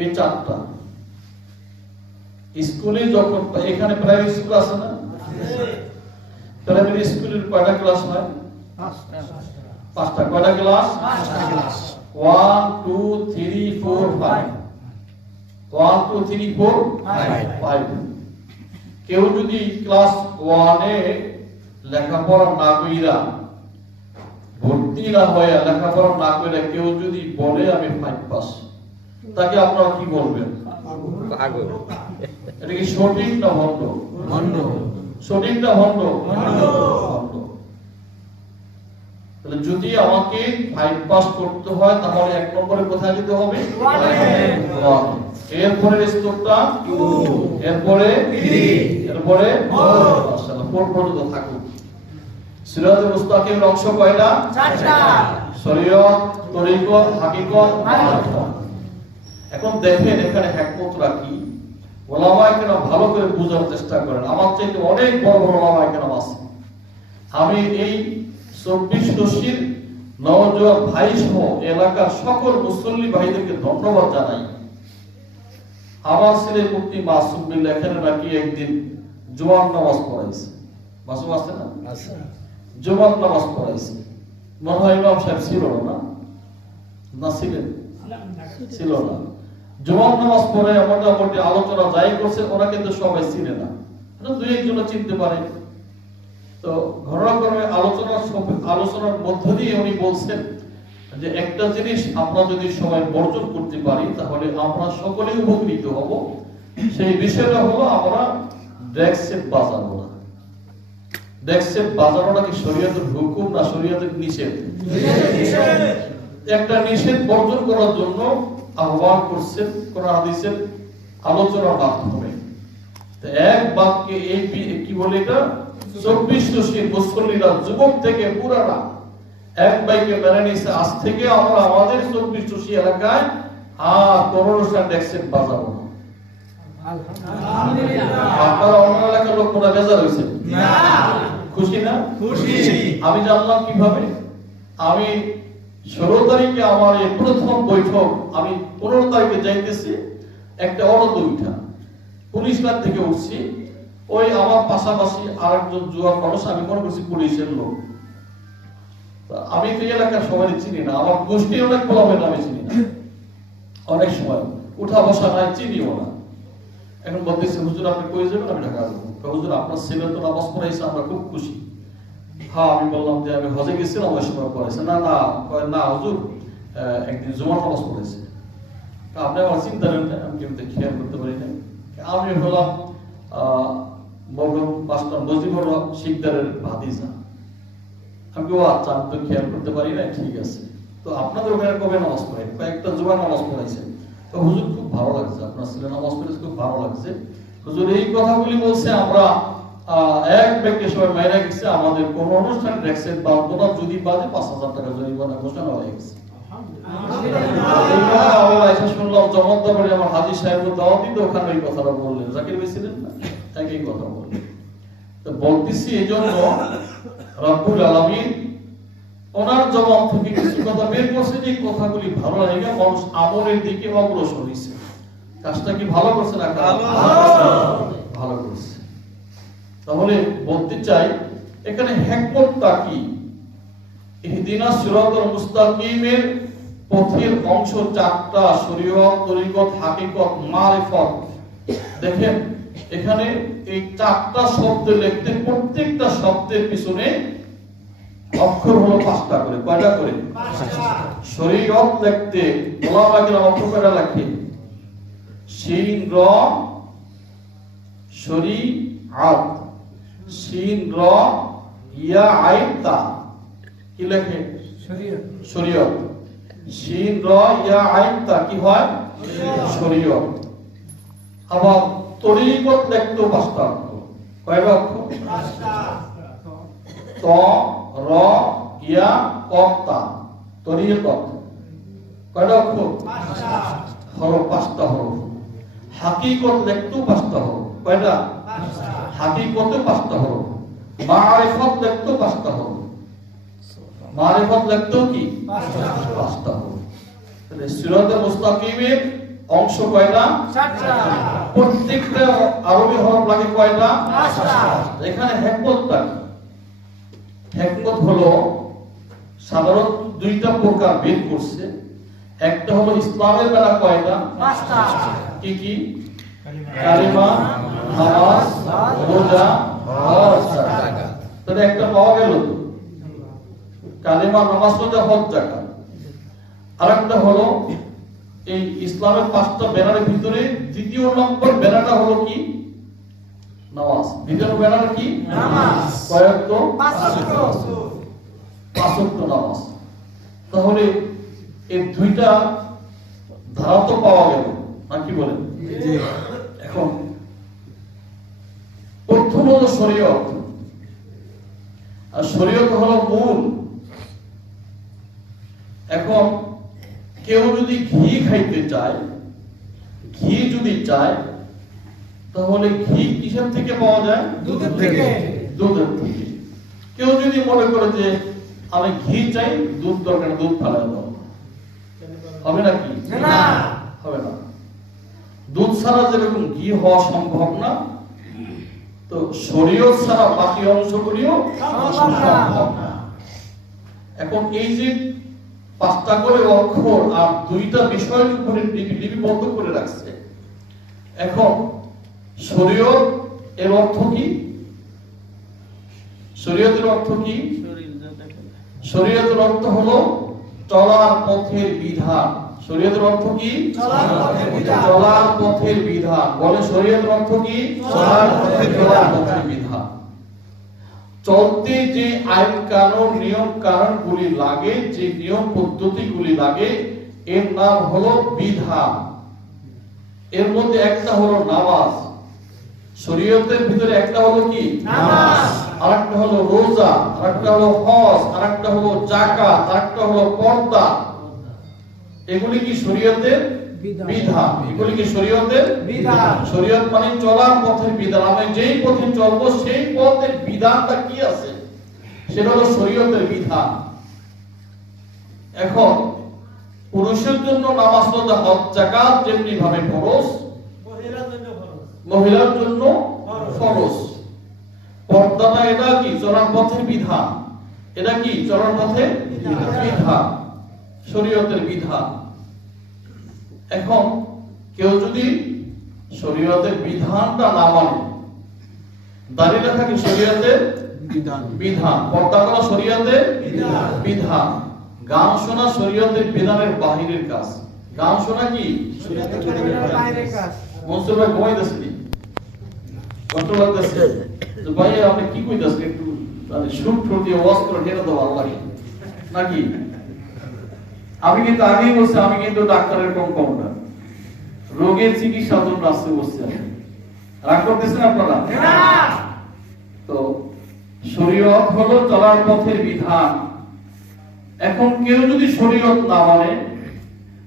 এই চারটা। স্কুলে যখন, এখানে প্রাইমারি স্কুল আছে না? প্রাইমারি স্কুলের কয়টা ক্লাস হয়? পাঁচটা। কয়টা ক্লাস? 1 2 3 4 5। 1 2 3 4 5। কেউ যদি ক্লাস 1 এ লেখাপড়া না কইরা, ভর্তি না হয়ে লেখাপড়া না কইরা কেউ যদি বলে আমি 5 পাস, তাকে আপনারা কি বলবেন? পাগল। এটা কি সঠিক না ভণ্ড? ভণ্ড। সঠিক না ভণ্ড? ভণ্ড। ভণ্ড। তাহলে যদি আমাকে 5 পাস করতে হয় তাহলে এক নম্বরে কোথায় যেতে হবে? 1। এরপরে স্তরটা 2, এরপরে 3, এরপরে 4। মাশাআল্লাহ, 4 পর্যন্ত থাকুক। সিরাতুল মুস্তাকিমের অংশ কয়টা? চারটা। শরীয়ত, তরিকত, হাকিকত, মারিফত। এখন দেখেন এখানে হিকমতটা কি। ওলামায়ে কেরাম ভালো করে বোঝার চেষ্টা করেন, আমার চাইতে অনেক বড় বড় ওলামায়ে কেরাম আছে। আমি এই 24 নওজোয়ান ভাই সহ এলাকার সকল মুসল্লি ভাইদেরকে ধন্যবাদ জানাই। আমার ছেলে মুফতি মাসুম বিল্লাহ এখানে নাকি একদিন জুমার নামাজ পড়াইছে। মাসুম আছে না? আছে। জুমার নামাজ পড়াইছে। মনে হয় ইমাম সাহেব ছিল না? না ছিলেন? ছিল না। জুমার নামাজ পড়ে মোটামুটি আলোচনা যাই করছে ওরা কিন্তু সবাই চিনে না, দুই একজন চিনতে পারে। তো ঘটনাক্রমে আলোচনার মধ্য দিয়ে উনি বলছেন যে একটা জিনিস আমরা যদি সবাই বর্জন করতে পারি তাহলে আমরা সকলেই উপকৃত হব। সেই বিষয়টা হলো আমরা ডেস্ক সেট বাজাবো না। ডেস্ক সেট বাজানোটা কি শরীয়তের হুকুম না শরীয়তের নিষেধ? একটা নিষেধ বর্জন করার জন্য আহ্বান করছেন কোরআন হাদিসের আলোচনার মাধ্যমে। এক বাক্যে এই কি বলে এটা 24 মুসল্লিরা যুবক থেকে পুরানা এক বাইকে মেনে নিয়েছে। আজ থেকে আমরা আমাদের 24 এলাকায় আর কোরআন ডেক্সেট বাজাবো না। আপনারা অন্য এলাকার লোক কোন বেজার হয়েছে? খুশি না? খুশি। আমি জানলাম কিভাবে? আমি 16 তারিখে আমার এই প্রথম বৈঠক, আমি 15 তারিখে যাইতেছি, একটা অরদ উঠা পুলিশ লাইন থেকে উঠছি, ওই আমার পাশাপাশি আরেকজন যুবক মানুষ, আমি মনে করছি পুলিশের লোক। আমি তো এলাকার সবাই চিনি না, আমার গোষ্ঠী অনেক বলা হয় না, আমি চিনি না, অনেক সময় উঠা বসা নাই, চিনিও না। এখন বলতেছে হুজুর আপনি কই যাবেন? আমি ঢাকা যাবো। হুজুর আপনার ছেলে তো নামাজ পড়াইছে, আমরা খুব খুশি। হ্যাঁ, আমি বললাম যে আমি হজে গেছিলাম, ওই সময় পড়াইছে। না না না হুজুর একদিন জুমার নামাজ পড়েছে। আপনি আমার চিন্তা নেন না, আমি কিন্তু খেয়াল করতে পারি না। আমি হলাম মরহুম মাস্টার মুজিবুর শিকদারের ভাতিজা। আমি ও আচ্ছা, আমি তো খেয়াল করতে পারি না, ঠিক আছে। তো আপনাদের ওখানে কবে নামাজ পড়েন? কয়েকটা জুমার নামাজ পড়াইছে। তো হুজুর খুব ভালো লাগছে, আপনার ছেলে নামাজ পড়েছে, খুব ভালো লাগছে। হুজুর এই কথাগুলি বলছে, আমরা এক ব্যক্তি সবাই মাইরা গেছে, আমাদের কোন অনুষ্ঠান ট্যাক্সের বাড়বো না, যদি বাজে 5,000 টাকা জরিমানা ঘোষণা হয়ে গেছে। শুনলাম জমদ্দাবাড়ি আমার হাজী সাহেব দাওয়াতি, তো ওখানে এই কথাটা বললেন, জাকির ভাই ছিলেন না, একই কথা বললেন। তো বলতেছি এই জন্য রব্বুল আলামিন ওনার জবান থেকে কিছু কথা বের করছে, যে কথাগুলি ভালো লাগে, মানুষ আমলের দিকে অগ্রসর হয়েছে। কাজটা কি ভালো করছে না ভালো করছে? তাহলে বলতে চাই এখানে হিকমতটা কি? ইহদিনাস সিরাতাল মুস্তাকিমের পথের অংশ 4টা, শরীয়ত, তরিকত, হাকিকত, মারিফত। দেখেন এখানে এই 4টা শব্দ লিখতে, প্রত্যেকটা শব্দের পিছনে অক্ষর হলো 5টা করে। কয়টা করে? 5টা। শরীয়ত লিখতে ওলামা কেরাম অক্ষর কয়টা লেখে? শিন র শরীআত, শিন র ইয়া আইন তা, কি লেখে? শরীয়ত। শরীয়ত। শিন র ইয়া আইন তা কি হয়? শরীয়ত। আবার তরিকত লিখতে 5টা অক্ষর। কয়টা অক্ষর? 5টা। ত র ইয়া কফ তা, তরিকত। কয়টা অক্ষর? 5টা। হরফ 5টা হরফ। হাকিকত লিখতে 5টা হরফ। কয়টা? 5টা। হাকিকতে 5টা হরফ। মারিফত লিখতে 5টা হরফ। মারিফত লিখতেও কি? 5টা হরফ। তাহলে সিরাতুল মুস্তাকিমের অংশ কয়টা? 4টা। প্রত্যেকটা আরবি হরফ লাগে কয়টা? 5টা। এখানে হিকমতটা কি? হিকমত হলো সাধারণ 2টা প্রকার বের করছে। একটা হলো ইসলামের বেলা কয়টা? 5টা। কি কি? কালিমা, নামাজ, রোজা, হজ, যাকাত। তাহলে একটা পাওয়া গেল তো, কালিমা, নামাজ, রোজা, হজ, যাকাত। আরেকটা হলো এই ইসলামের 5টা ব্যানারের ভিতরে দ্বিতীয় নম্বর ব্যানারটা হলো কি? নামাজ। দ্বিতীয় ব্যানার কি? নামাজ। কয়েকত? 5 ওয়াক্ত নামাজ। তাহলে এই 2টা ধারা তো পাওয়া গেল, না কি বলেন? জি। এখন প্রথম হলো শরীয়ত, আর শরীয়ত হলো মূল। এখন কেউ যদি ঘি খাইতে চায়, ঘি যদি চায়, তাহলে ঘি কিসের থেকে পাওয়া যায়? দুধের থেকে। দুধের থেকে। কেউ যদি মনে করে যে আমি ঘি চাই, দুধ দরকার, দুধ ফেলা দাও, হবে নাকি? না, হবে না। দুধ ছাড়া যেরকম ঘি হওয়া সম্ভব না, তো শরীয়ত ছাড়া বাকি অংশগুলিও সম্ভব না। এখন এই যে 5টা করে অক্ষর আর 2টা বিষয়ের উপরে লিপিবদ্ধ করে রাখছে, এখন শরীয়ত এর অর্থ কি? শরীয়তের অর্থ কি? শরীয়তের অর্থ হলো চলার পথের বিধান। শরীয়তের অর্থ কি? চলার পথের বিধান। চলার পথের বিধান। বলে শরীয়তের অর্থ কি? চলার পথের বিধান। চলতে যে আইন কানুন, নিয়ম কানুনগুলি লাগে, যে নিয়ম পদ্ধতিগুলি লাগে, এর নাম হলো বিধান। এর মধ্যে একটা হলো নামাজ। শরীয়তের ভিতরে একটা হলো কি? নামাজ। আরেকটা হলো রোজা, আরেকটা হলো হজ, আরেকটা হলো যাকাত, আরেকটা হলো পর্দা। এগুলি কি শরীয়তের বিধান? এগুলি কি শরীয়তের বিধান? শরীয়ত মানে চলার পথের বিধান। আমি যেই পথে চলবো সেই পথের বিধানটা কি আছে, সেটা হলো শরীয়তের বিধান। এখন পুরুষের জন্য নামাজ, রোজা, হজ, যাকাত যেমনি ভাবে ফরজ, মহিলার জন্য ফরজ। পর্দাটা এটা কি চলার পথের বিধান, এটা কি চলার পথে বিধান, শরীয়তের বিধান। এখন কেউ যদি শরীয়তের বিধানটা না মানে, দাঁড়িয়ে রাখা কি শরীয়তের বিধান, পর্দা করা শরীয়তের বিধান, গান শোনা শরীয়তের বিধানের বাহিরের কাজ। গান শোনা কি মনসুর ভাই ঘুমাইতেছেন, কষ্ট লাগতেছে যে ভাই আপনি কি কইতাছেন, একটু মানে সুর ঠোর দিয়ে ওয়াজ করে হেরে তো ভালো লাগে নাকি? আমি কিন্তু আগেই বলছি, আমি কিন্তু ডাক্তারের কম না, রোগের চিকিৎসার জন্য আসতে বসছি। রাগ করতেছেন আপনারা? তো শরীয়ত হলো চলার পথের বিধান। এখন কেউ যদি শরীয়ত না মানে,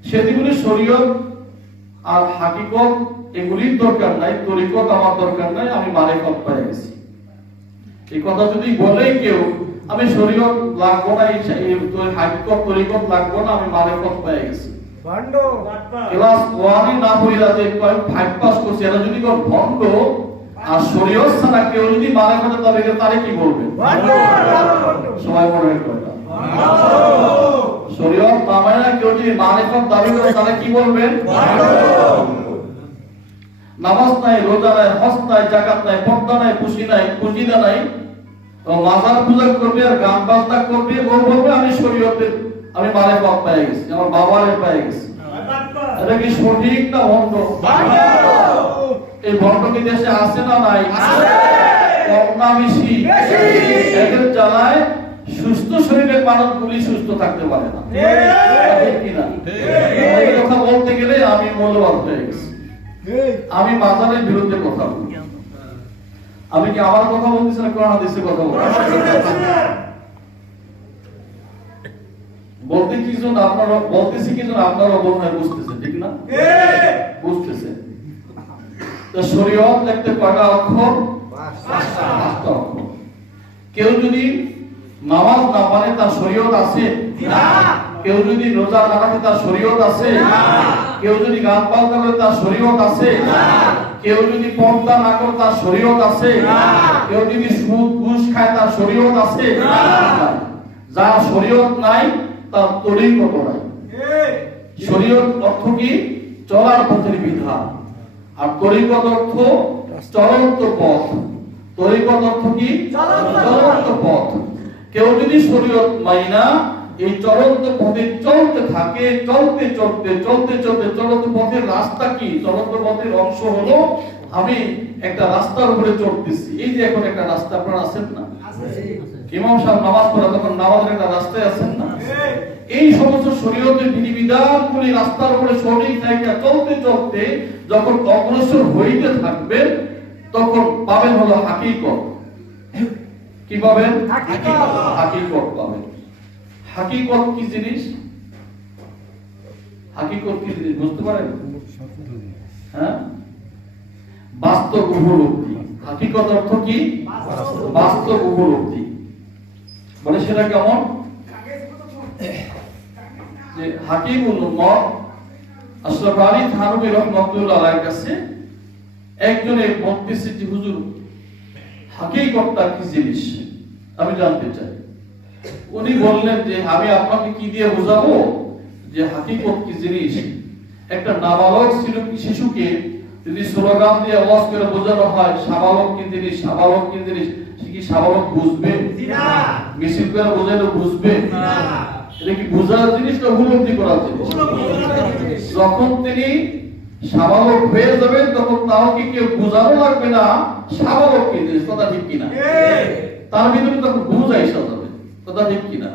সেদিগুলি শরীয়ত আর হাকিকত এগুলির দরকার নাই, তরিকত আমার দরকার নাই, আমি মারেফত পেয়ে গেছি, এই কথা যদি বলেই কেউ আমি শরীয়ত লাগবো না, এই হাকিকত তরিকত লাগবো না, আমি মারেফত পেয়ে গেছি, ক্লাস 1 না পড়িলা যে 5 পাস করছে, এরা যদি কোন ভণ্ড আর শরীয়ত ছাড়া কেউ যদি মারেফতে তবে তারে কি বলবে? সবাই মনে করে শরীয়ত না মানে কেউ যদি মারেফত দাবি করে তারে কি বলবেন? নামাজ নাই, রোজা নাই, হজ নাই, যাকাত নাই, পর্দা নাই, খুশি নাই, খুশিদা নাই, তো মাজার পূজা করবে আর গান বাজনা করবে, ও বলবে আমি শরীয়তের আমি মারেফত পেয়ে গেছি, আমার বাবারে পেয়ে গেছি। এটা কি সঠিক না ভণ্ড? এই ভণ্ড কি দেশে আছে না নাই? কম না বেশি? এদের জ্বালায় সুস্থ শরীরের মানুষগুলি সুস্থ থাকতে পারে না, ঠিক কিনা? এই কথা বলতে গেলে আমি মূল্যবান হয়ে গেছি, আমি মাজারের বিরুদ্ধে কথা বলি। আমি কি আমার কথা বলতেছি না কোরআন হাদিসের কথা বলতে কি জন্য আপনারা বলতেছি, কি জন্য আপনারা অবশ্যই বুঝতেছেন, ঠিক না? বুঝতেছেন। তো শরীয়ত লিখতে কয়টা অক্ষর? 5টা অক্ষর। কেউ যদি নামাজ না পড়ে তার শরীয়ত আছে না? কেউ যদি রোজা না রাখে তার শরীয়ত আছে না? কেউ যদি গান বাজনা করে তার শরীয়ত আছে না? কেউ যদি পর্দা না করে তার শরীয়ত আছে না? কেউ যদি সুদ ঘুষ খায় তার শরীয়ত আছে না? যার শরীয়ত নাই তার তরিকত নাই। শরীয়ত অর্থ কি? চলার পথের বিধান, আর তরিকত অর্থ চলন্ত পথ। তরিকত অর্থ কি? চলন্ত পথ। কেউ যদি শরীয়ত মাইনা এই চলন্ত পথে চলতে থাকে, চলতে চলতে চলতে চলতে চলন্ত পথের রাস্তা কি? চলন্ত পথের অংশ হলো আমি একটা রাস্তার উপরে চলতেছি। এই যে এখন একটা রাস্তা আপনারা আছেন না, ইমাম সাহেব নামাজ পড়া তখন নামাজের একটা রাস্তায় আছেন না, এই সমস্ত শরীয়তের বিধিবিধানগুলি রাস্তার উপরে সঠিক থাকে চলতে চলতে যখন অগ্রসর হইতে থাকবেন তখন পাবেন হলো হাকিকত। কি পাবেন? হাকিকত পাবেন। হাকিকত কি জিনিস? হাকিকত কি জিনিস বুঝতে পারেন? হ্যাঁ, বাস্তব উপলব্ধি। হাকিকত অর্থ কি? বাস্তব উপলব্ধি। বলে সেটা কেমন? যে হাকিমুল উম্মাহ আশরাফ আলী থানভী রাহমাতুল্লাহ আলাইহির কাছে একজনের বলতেছে যে হুজুর হাকিকতটা কি জিনিস আমি জানতে চাই। উনি বললেন যে আমি আপনাকে কি দিয়ে বোঝাবো যে হাকিকত কি জিনিস? একটা নাবালক শিশুকে যদি স্লোগান দিয়ে আওয়াজ করে বোঝানো হয় সাবালক কি জিনিস, সাবালক কি জিনিস, সে কি সাবালক বুঝবে? না। মিছিল করে বোঝানো বুঝবে? না। এটা কি বোঝার জিনিস না উপলব্ধি করার জিনিস? যখন তিনি সাবালক হয়ে যাবেন তখন তাও কি কেউ বোঝানো লাগবে না সাবালক কি জিনিস, কথা ঠিক কিনা? তার ভিতরে তখন বুঝা এসে যাবে, কথা ঠিক কিনা?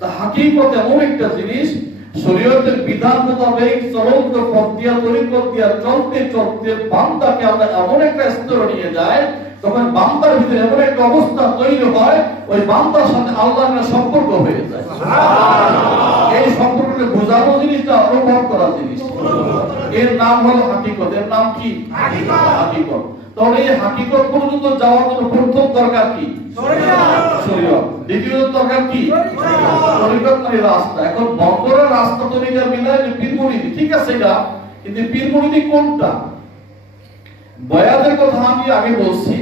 তা হাকিকত এমন একটা জিনিস শরীয়তের বিধান মোতাবেক চলন্ত পথ দিয়া তরিকত দিয়া চলতে চলতে বান্দাকে আমরা এমন একটা স্তরে নিয়ে যায় তখন বান্দার ভিতরে এমন একটা অবস্থা তৈরি হয় ওই বান্দার সাথে আল্লাহর একটা সম্পর্ক হয়ে যায়। এই সম্পর্ককে বোঝানো জিনিসটা অনুভব করা জিনিস, এর নাম হলো হাকিকত। এর নাম কি? হাকিকত। তাহলে এই হাকিকত পর্যন্ত যাওয়ার জন্য প্রথম দরকার কি? শরীয়ত। দ্বিতীয় দরকার কি? তরিকত মানে রাস্তা। এখন বন্দরের রাস্তা তরিকার বিধায় পীরমুরিদি, ঠিক আছে এটা, কিন্তু পীরমুরিদি কোনটা? বয়াতের কথা আমি আগে বলছি,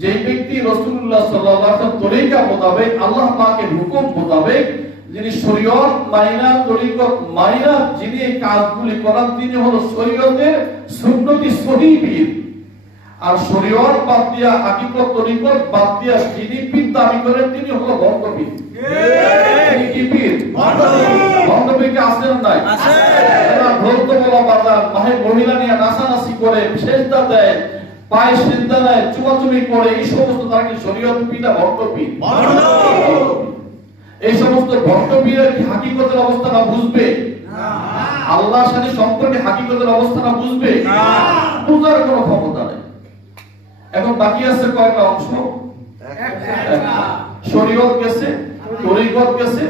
যে ব্যক্তি রাসূলুল্লাহ সাল্লাল্লাহু আলাইহি ওয়াসাল্লাম তরিকা মোতাবেক, আল্লাহ পাকের হুকুম মোতাবেক যিনি শরীয়ত মাইনা, তরিকত মাইনা যিনি এই কাজগুলি করেন, তিনি হলো শরীয়তের সুন্নতি সহিহ পীর। আর শরীয়ত বাদ দিয়া, হাকিকত তরিকত বাদ দিয়া যিনি পীর দাবি করেন, তিনি হলো ভণ্ড পীর। তিনি কি পীর? ভণ্ড পীর কি আছে না নাই? আছে। এরা ভক্ত বলা বাজার মাহে মহিলা নিয়ে নাচানাচি করে, সেজদা দেয়, পায়ে সেজদা দেয়, চুমাচুমি করে, এই সমস্ত তারা কি শরীয়ত পীর না ভণ্ড পীর? ভণ্ড। এই সমস্ত ভণ্ড পীরের কি হাকিকতের অবস্থাটা বুঝবে? না। আল্লাহর সাথে সম্পর্কে হাকিকতের অবস্থাটা বুঝবে? না। বুঝার কোনো ক্ষমতা নেই। এখন বাকি আছে কয়টা অংশ? একটা। শরীয়ত গেছে, তরিকত গেছে,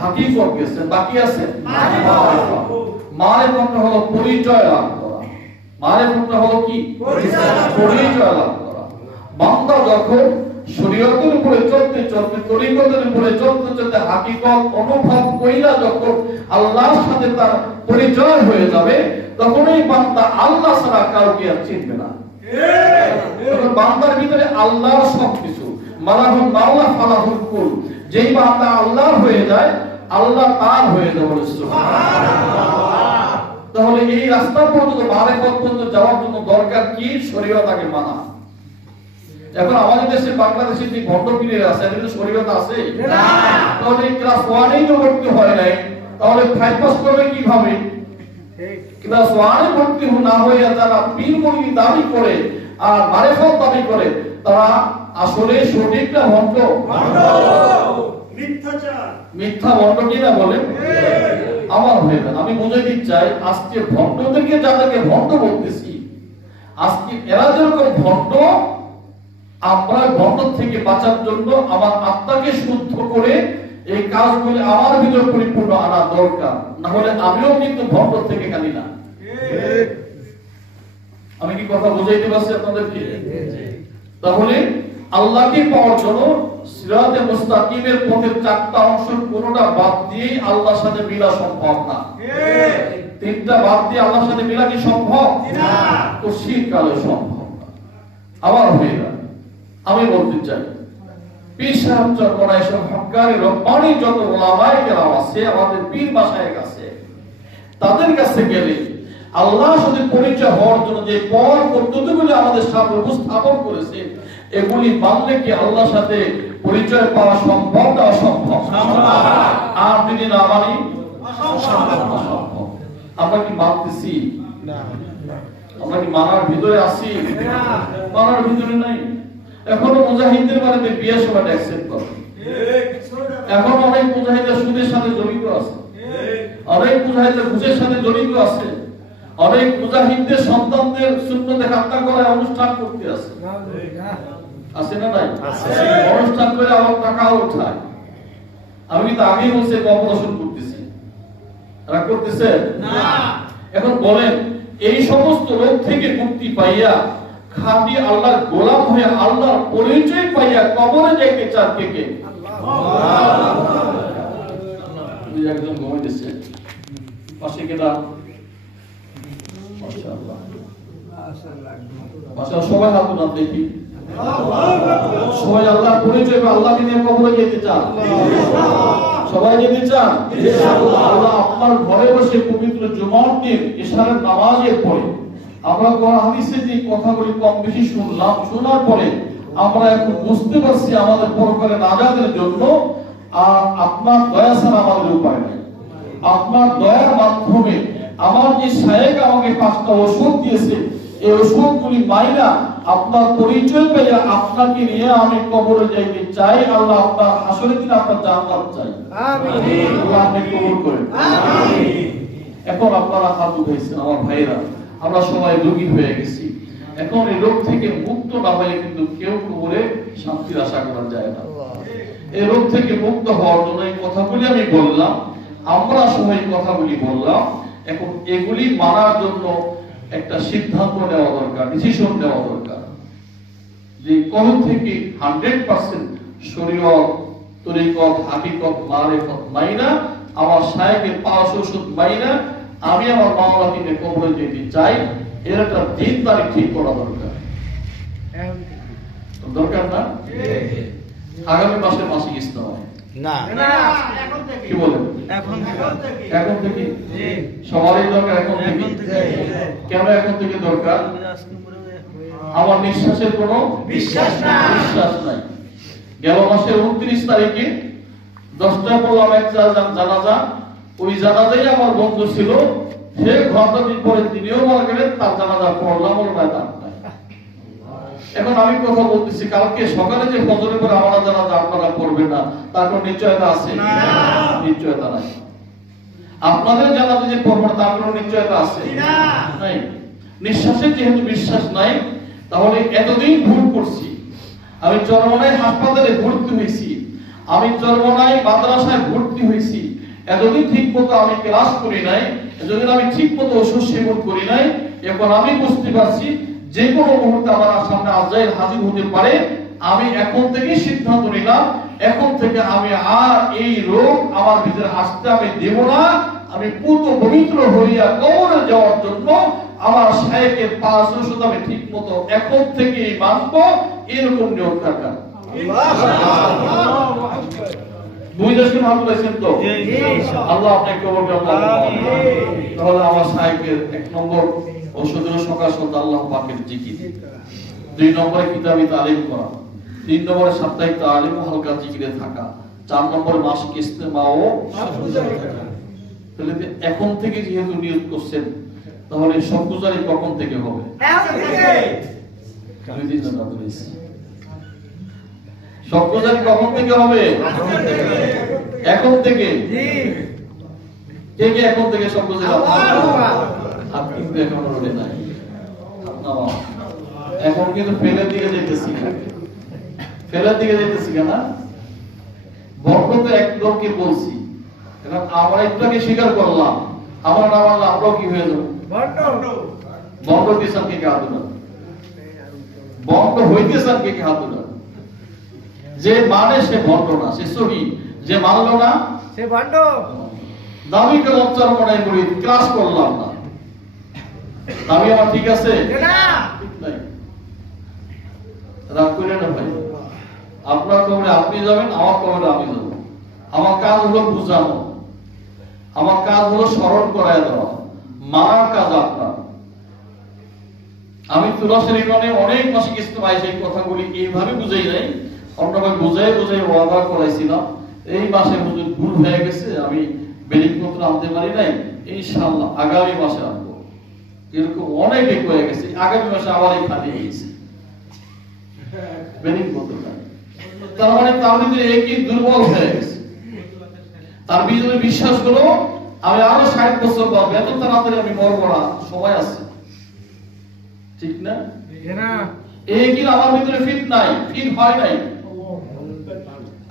হাকিকত গেছে, বাকি আছে মারিফত। মারিফত হলো পরিচয় লাভ করা। মারিফত হলো কি? পরিচয় লাভ করা। বান্দা যখন শরীয়তের উপরে চলতে চলতে, তরিকতের উপরে চলতে চলতে হাকিকত অনুভব কইরা যখন আল্লাহর সাথে তার পরিচয় হয়ে যাবে, তখনই বান্দা আল্লাহ ছাড়া কাউকে আর চিনবে না। তখন বান্দার ভিতরে আল্লাহর সবকিছু, মালাহুল মাওলা ফালাহুল কুল। যেই বান্দা আল্লাহ হয়ে যায়, আল্লাহ তার হয়ে যাবে। সুবহানাল্লাহ। তাহলে এই রাস্তা পর্যন্ত, মারিফত পর্যন্ত যাওয়ার জন্য দরকার কি? শরীয়ত আগে মানা। এখন আমাদের দেশে, বাংলাদেশে যে ভণ্ড পীর আছে, এদের শরীয়ত আছে না। তাহলে ক্লাস 1 এই ভর্তি হয় নাই, তাহলে 5 পাস করবে কিভাবে? ক্লাস 1 এ ভর্তি না হয়ে যারা পীর মুরিদ দাবি করে আর মারিফত দাবি করে, তারা আসলে সঠিক না ভণ্ড? ভণ্ড, মিথ্যাচার, মিথ্যা ভণ্ড কি না বলেন? আমার ভাইরা, আমি বুঝাইতে চাই, আজকে ভণ্ডদেরকে যাদেরকে ভণ্ড বলতেছি, আজকে এরা যেরকম ভণ্ড, আমরা ভণ্ড থেকে বাঁচার জন্য আমার আত্মাকে শুদ্ধ করে এই কাজগুলি আমার ভিতর পরিপূর্ণ আনা দরকার। না হলে আমিও কিন্তু ভণ্ড থেকে খালি না। আমি কি কথা বুঝাইতে পারছি আপনাদেরকে? তাহলে আল্লাহকে পাওয়ার জন্য সিরাতে মুস্তাকিমের পথের 4টা অংশ কোনটা বাদ দিয়ে আল্লাহর সাথে মিলা সম্ভব না। 3টা বাদ দিয়ে আল্লাহর সাথে মিলা কি সম্ভব? না। তো শীতকালে সম্ভব না। আমার ভাইরা, আমি বলতে চাই, পীর সাহেব চরমনা এসব হক্কানি রব্বানি যত ওলামায়ে কেরাম আছে আমাদের পীর মাশায়েখ আছে, তাদের কাছে গেলে আল্লাহর সাথে পরিচয় হওয়ার জন্য যে পথ পদ্ধতিগুলি আমাদের সামনে উপস্থাপন করেছে, এগুলি মানলে কি আল্লাহর সাথে পরিচয় পাওয়া সম্ভব না অসম্ভব? আর যদি না মানি অসম্ভব। আমরা কি মানতেছি? না। আমরা কি মানার ভিতরে আছি? না। মানার ভিতরে নাই। এখনো মুজাহিদদের বাড়িতে বিয়ে সভাটা অ্যাকসেপ্ট করে। এখন অনেক মুজাহিদের সুদের সাথে জড়িত আছে, অনেক মুজাহিদের ঘুষের সাথে জড়িত আছে, অনেক মুজাহিদদের সন্তানদের সুন্নতে হত্যা করার অনুষ্ঠান করতে আছে। আছে না নাই? অনুষ্ঠান করে আবার টাকাও উঠায়। আমি তো আগেই বলছি অপারেশন করতেছি, এরা করতেছে না। এখন বলেন, এই সমস্ত রোগ থেকে মুক্তি পাইয়া খাঁটি আল্লাহর গোলাম হয়ে আল্লাহর পরিচয় পাইয়া কবরে যাইতে চান কে কে? একজন ঘুমাইতেছে পাশে কেটা? মাশাআল্লাহ, মাশাআল্লাহ। সবাই হাত উঠান দেখি। সবাই আল্লাহর পরিচয় বা আল্লাহকে নিয়ে কবরে যেতে চান? সবাই যেতে চান? ইনশাআল্লাহ। আল্লাহ আপনার ঘরে বসে পবিত্র জুমার দিন ইশারের নামাজের পরে আমরা কোরআন হাদিসে যে কথাগুলি কম বেশি শুনলাম, শোনার পরে আমরা এখন বুঝতে পারছি আমাদের পরকালে নাজাতের জন্য আপনার দয়া ছাড়া আমাদের উপায় নেই। আপনার দয়ার মাধ্যমে আমার যে শায়েখ আমাকে 5টা ওষুধ দিয়েছে, এই ওষুধগুলি মাইনা আপনার পরিচয় পেয়ে আপনাকে নিয়ে আমি কবরে যাইতে চাই। আল্লাহ আপনার হাসরের দিন আপনার জান্নাত চাই। আমিন। আল্লাহ আপনি কবুল করেন। আমিন। এখন আপনারা হাত উঠাইছেন আমার ভাইরা, আমরা সবাই রোগী হয়ে গেছি। এখন এই রোগ থেকে মুক্ত না হয়ে কিন্তু কেউ কবরে শান্তির আশা করা যায় না। এই রোগ থেকে মুক্ত হওয়ার জন্য এই কথাগুলি আমি বললাম, আমরা সবাই কথাগুলি বললাম। এখন এগুলি মানার জন্য একটা সিদ্ধান্ত নেওয়া দরকার, ডিসিশন নেওয়া দরকার, যে কখন থেকে 100% শরীয়ত, তরিকত, হাকিকত, মারিফত মাইনা, আমার শায়েখের 5 ওষুধ মাইনা আমি আমার মাওলাকে নিয়ে কবরে যেতে চাই। এর একটা দিন তারিখ ঠিক করা দরকার। দরকার না? আগামী মাসে মাসিক ইস্তেমা না কি বলেন? এখন থেকে সবারই দরকার। এখন থেকে কেন এখন থেকে দরকার? আমার নিঃশ্বাসের কোনো বিশ্বাস নাই। গেল মাসের 29 তারিখে 10টায় পড়লাম এক জানাজা। ওই জানাজাই আমার বন্ধু ছিল, সে ঘন্টা দিন পরে তিনিও মারা গেলেন, তার জানাজা পড়লাম ওর ময়দান। এখন আমি কথা বলতেছি, কালকে সকালে যে ফজরের পরে আমার জানাজা আপনারা পড়বেন না, তার কোনো নিশ্চয়তা আছে? নিশ্চয়তা নাই। আপনাদের জানাজা যে পড়বেন তার কোনো নিশ্চয়তা আছে? নাই। নিঃশ্বাসের যেহেতু বিশ্বাস নাই, তাহলে এতদিন ভুল করছি। আমি চরমনায় হাসপাতালে ভর্তি হয়েছি, আমি চরমনায় মাদ্রাসায় ভর্তি হয়েছি, এতদিন ঠিক মতো আমি ক্লাস করি নাই, এতদিন আমি ঠিক মতো ওষুধ সেবন করি নাই। এখন আমি বুঝতে পারছি যে কোনো মুহূর্তে আমার সামনে আজরাইল হাজির হতে পারে। আমি এখন থেকে সিদ্ধান্ত নিলাম, এখন থেকে আমি আর এই রোগ আমার ভিতরে আসতে আমি দেব না। আমি পুত পবিত্র হইয়া কবরে যাওয়ার জন্য আমার শায়েখের পাঁচ ওষুধ আমি ঠিক মতো এখন থেকে মানব, এরকম নিয়ম দরকার। বুঝেছেন? ভাবলেছেন তো? আল্লাহ আপনাকে কবরকে তাহলে আমার শায়েখের 1 নম্বর ওষুধ হলো সকাল সন্ধ্যা আল্লাহ পাকের জিকির, 2 নম্বরে কিতাবি তালিম করা, 3 নম্বরে সাপ্তাহিক তালিম ও হালকা জিকিরে থাকা, 4 নম্বরে মাসিক ইস্তেমা ও তাহলে এখন থেকে যেহেতু নিয়ত করছেন, তাহলে সবগুজারি কখন থেকে হবে? সবগুজারি কখন থেকে হবে? এখন থেকে। কে কে এখন থেকে সবগুজারি? আপনি কিন্তু এখন রোডে নাই, এখন কিন্তু ফেলের দিকে যেতেছি, ফেলের দিকে যেতেছি কেন? বর্ণ তো একদমকে বলছি, এখন আমরা একটুকে স্বীকার করলাম, আমরা না মানলে আমরাও কি হয়ে যাবো? বর্ণ কিসানকে কে হাত উঠান? বর্ণ হইতেছেন কে হাত উঠান? যে মানে সে বর্ণ না, সে সহি। যে মানলো না সে বর্ণ। দাবি করে উচ্চারণ করাই বলি, ক্লাস করলাম না, দাবি আমার ঠিক আছে? রাগ করে না ভাই, আপনার কবরে আপনি যাবেন, আমার কবরে আমি যাব। আমার কাজ হলো বুঝানো, আমার কাজ হলো স্মরণ করায় দেওয়া, মারার কাজ আপনার। আমি তুলাসের ইমানে অনেক মাসিক ইস্তেমায় সেই কথাগুলি এইভাবে বুঝাই নাই, অন্যভাবে বুঝাই ওয়াদা করাইছিলাম। এই মাসে হুজুর ভুল হয়ে গেছে, আমি বেলিংপত্র আনতে পারি নাই, ইনশাআল্লাহ আগামী মাসে আনবো। এরকম অনেক হয়ে গেছে, আগামী মাসে আবার এই খালি গেছে বেলিংপত্র। তার মানে তার ভিতরে একই দুর্বল হয়ে গেছে, তার ভিতরে বিশ্বাস করো আমি আরো 60 বছর পাবো, এত তাড়াতাড়ি আমি মরবো না, সময় আছে, ঠিক না? এই কি আমার ভিতরে ফিট নাই, ফিট হয় নাই।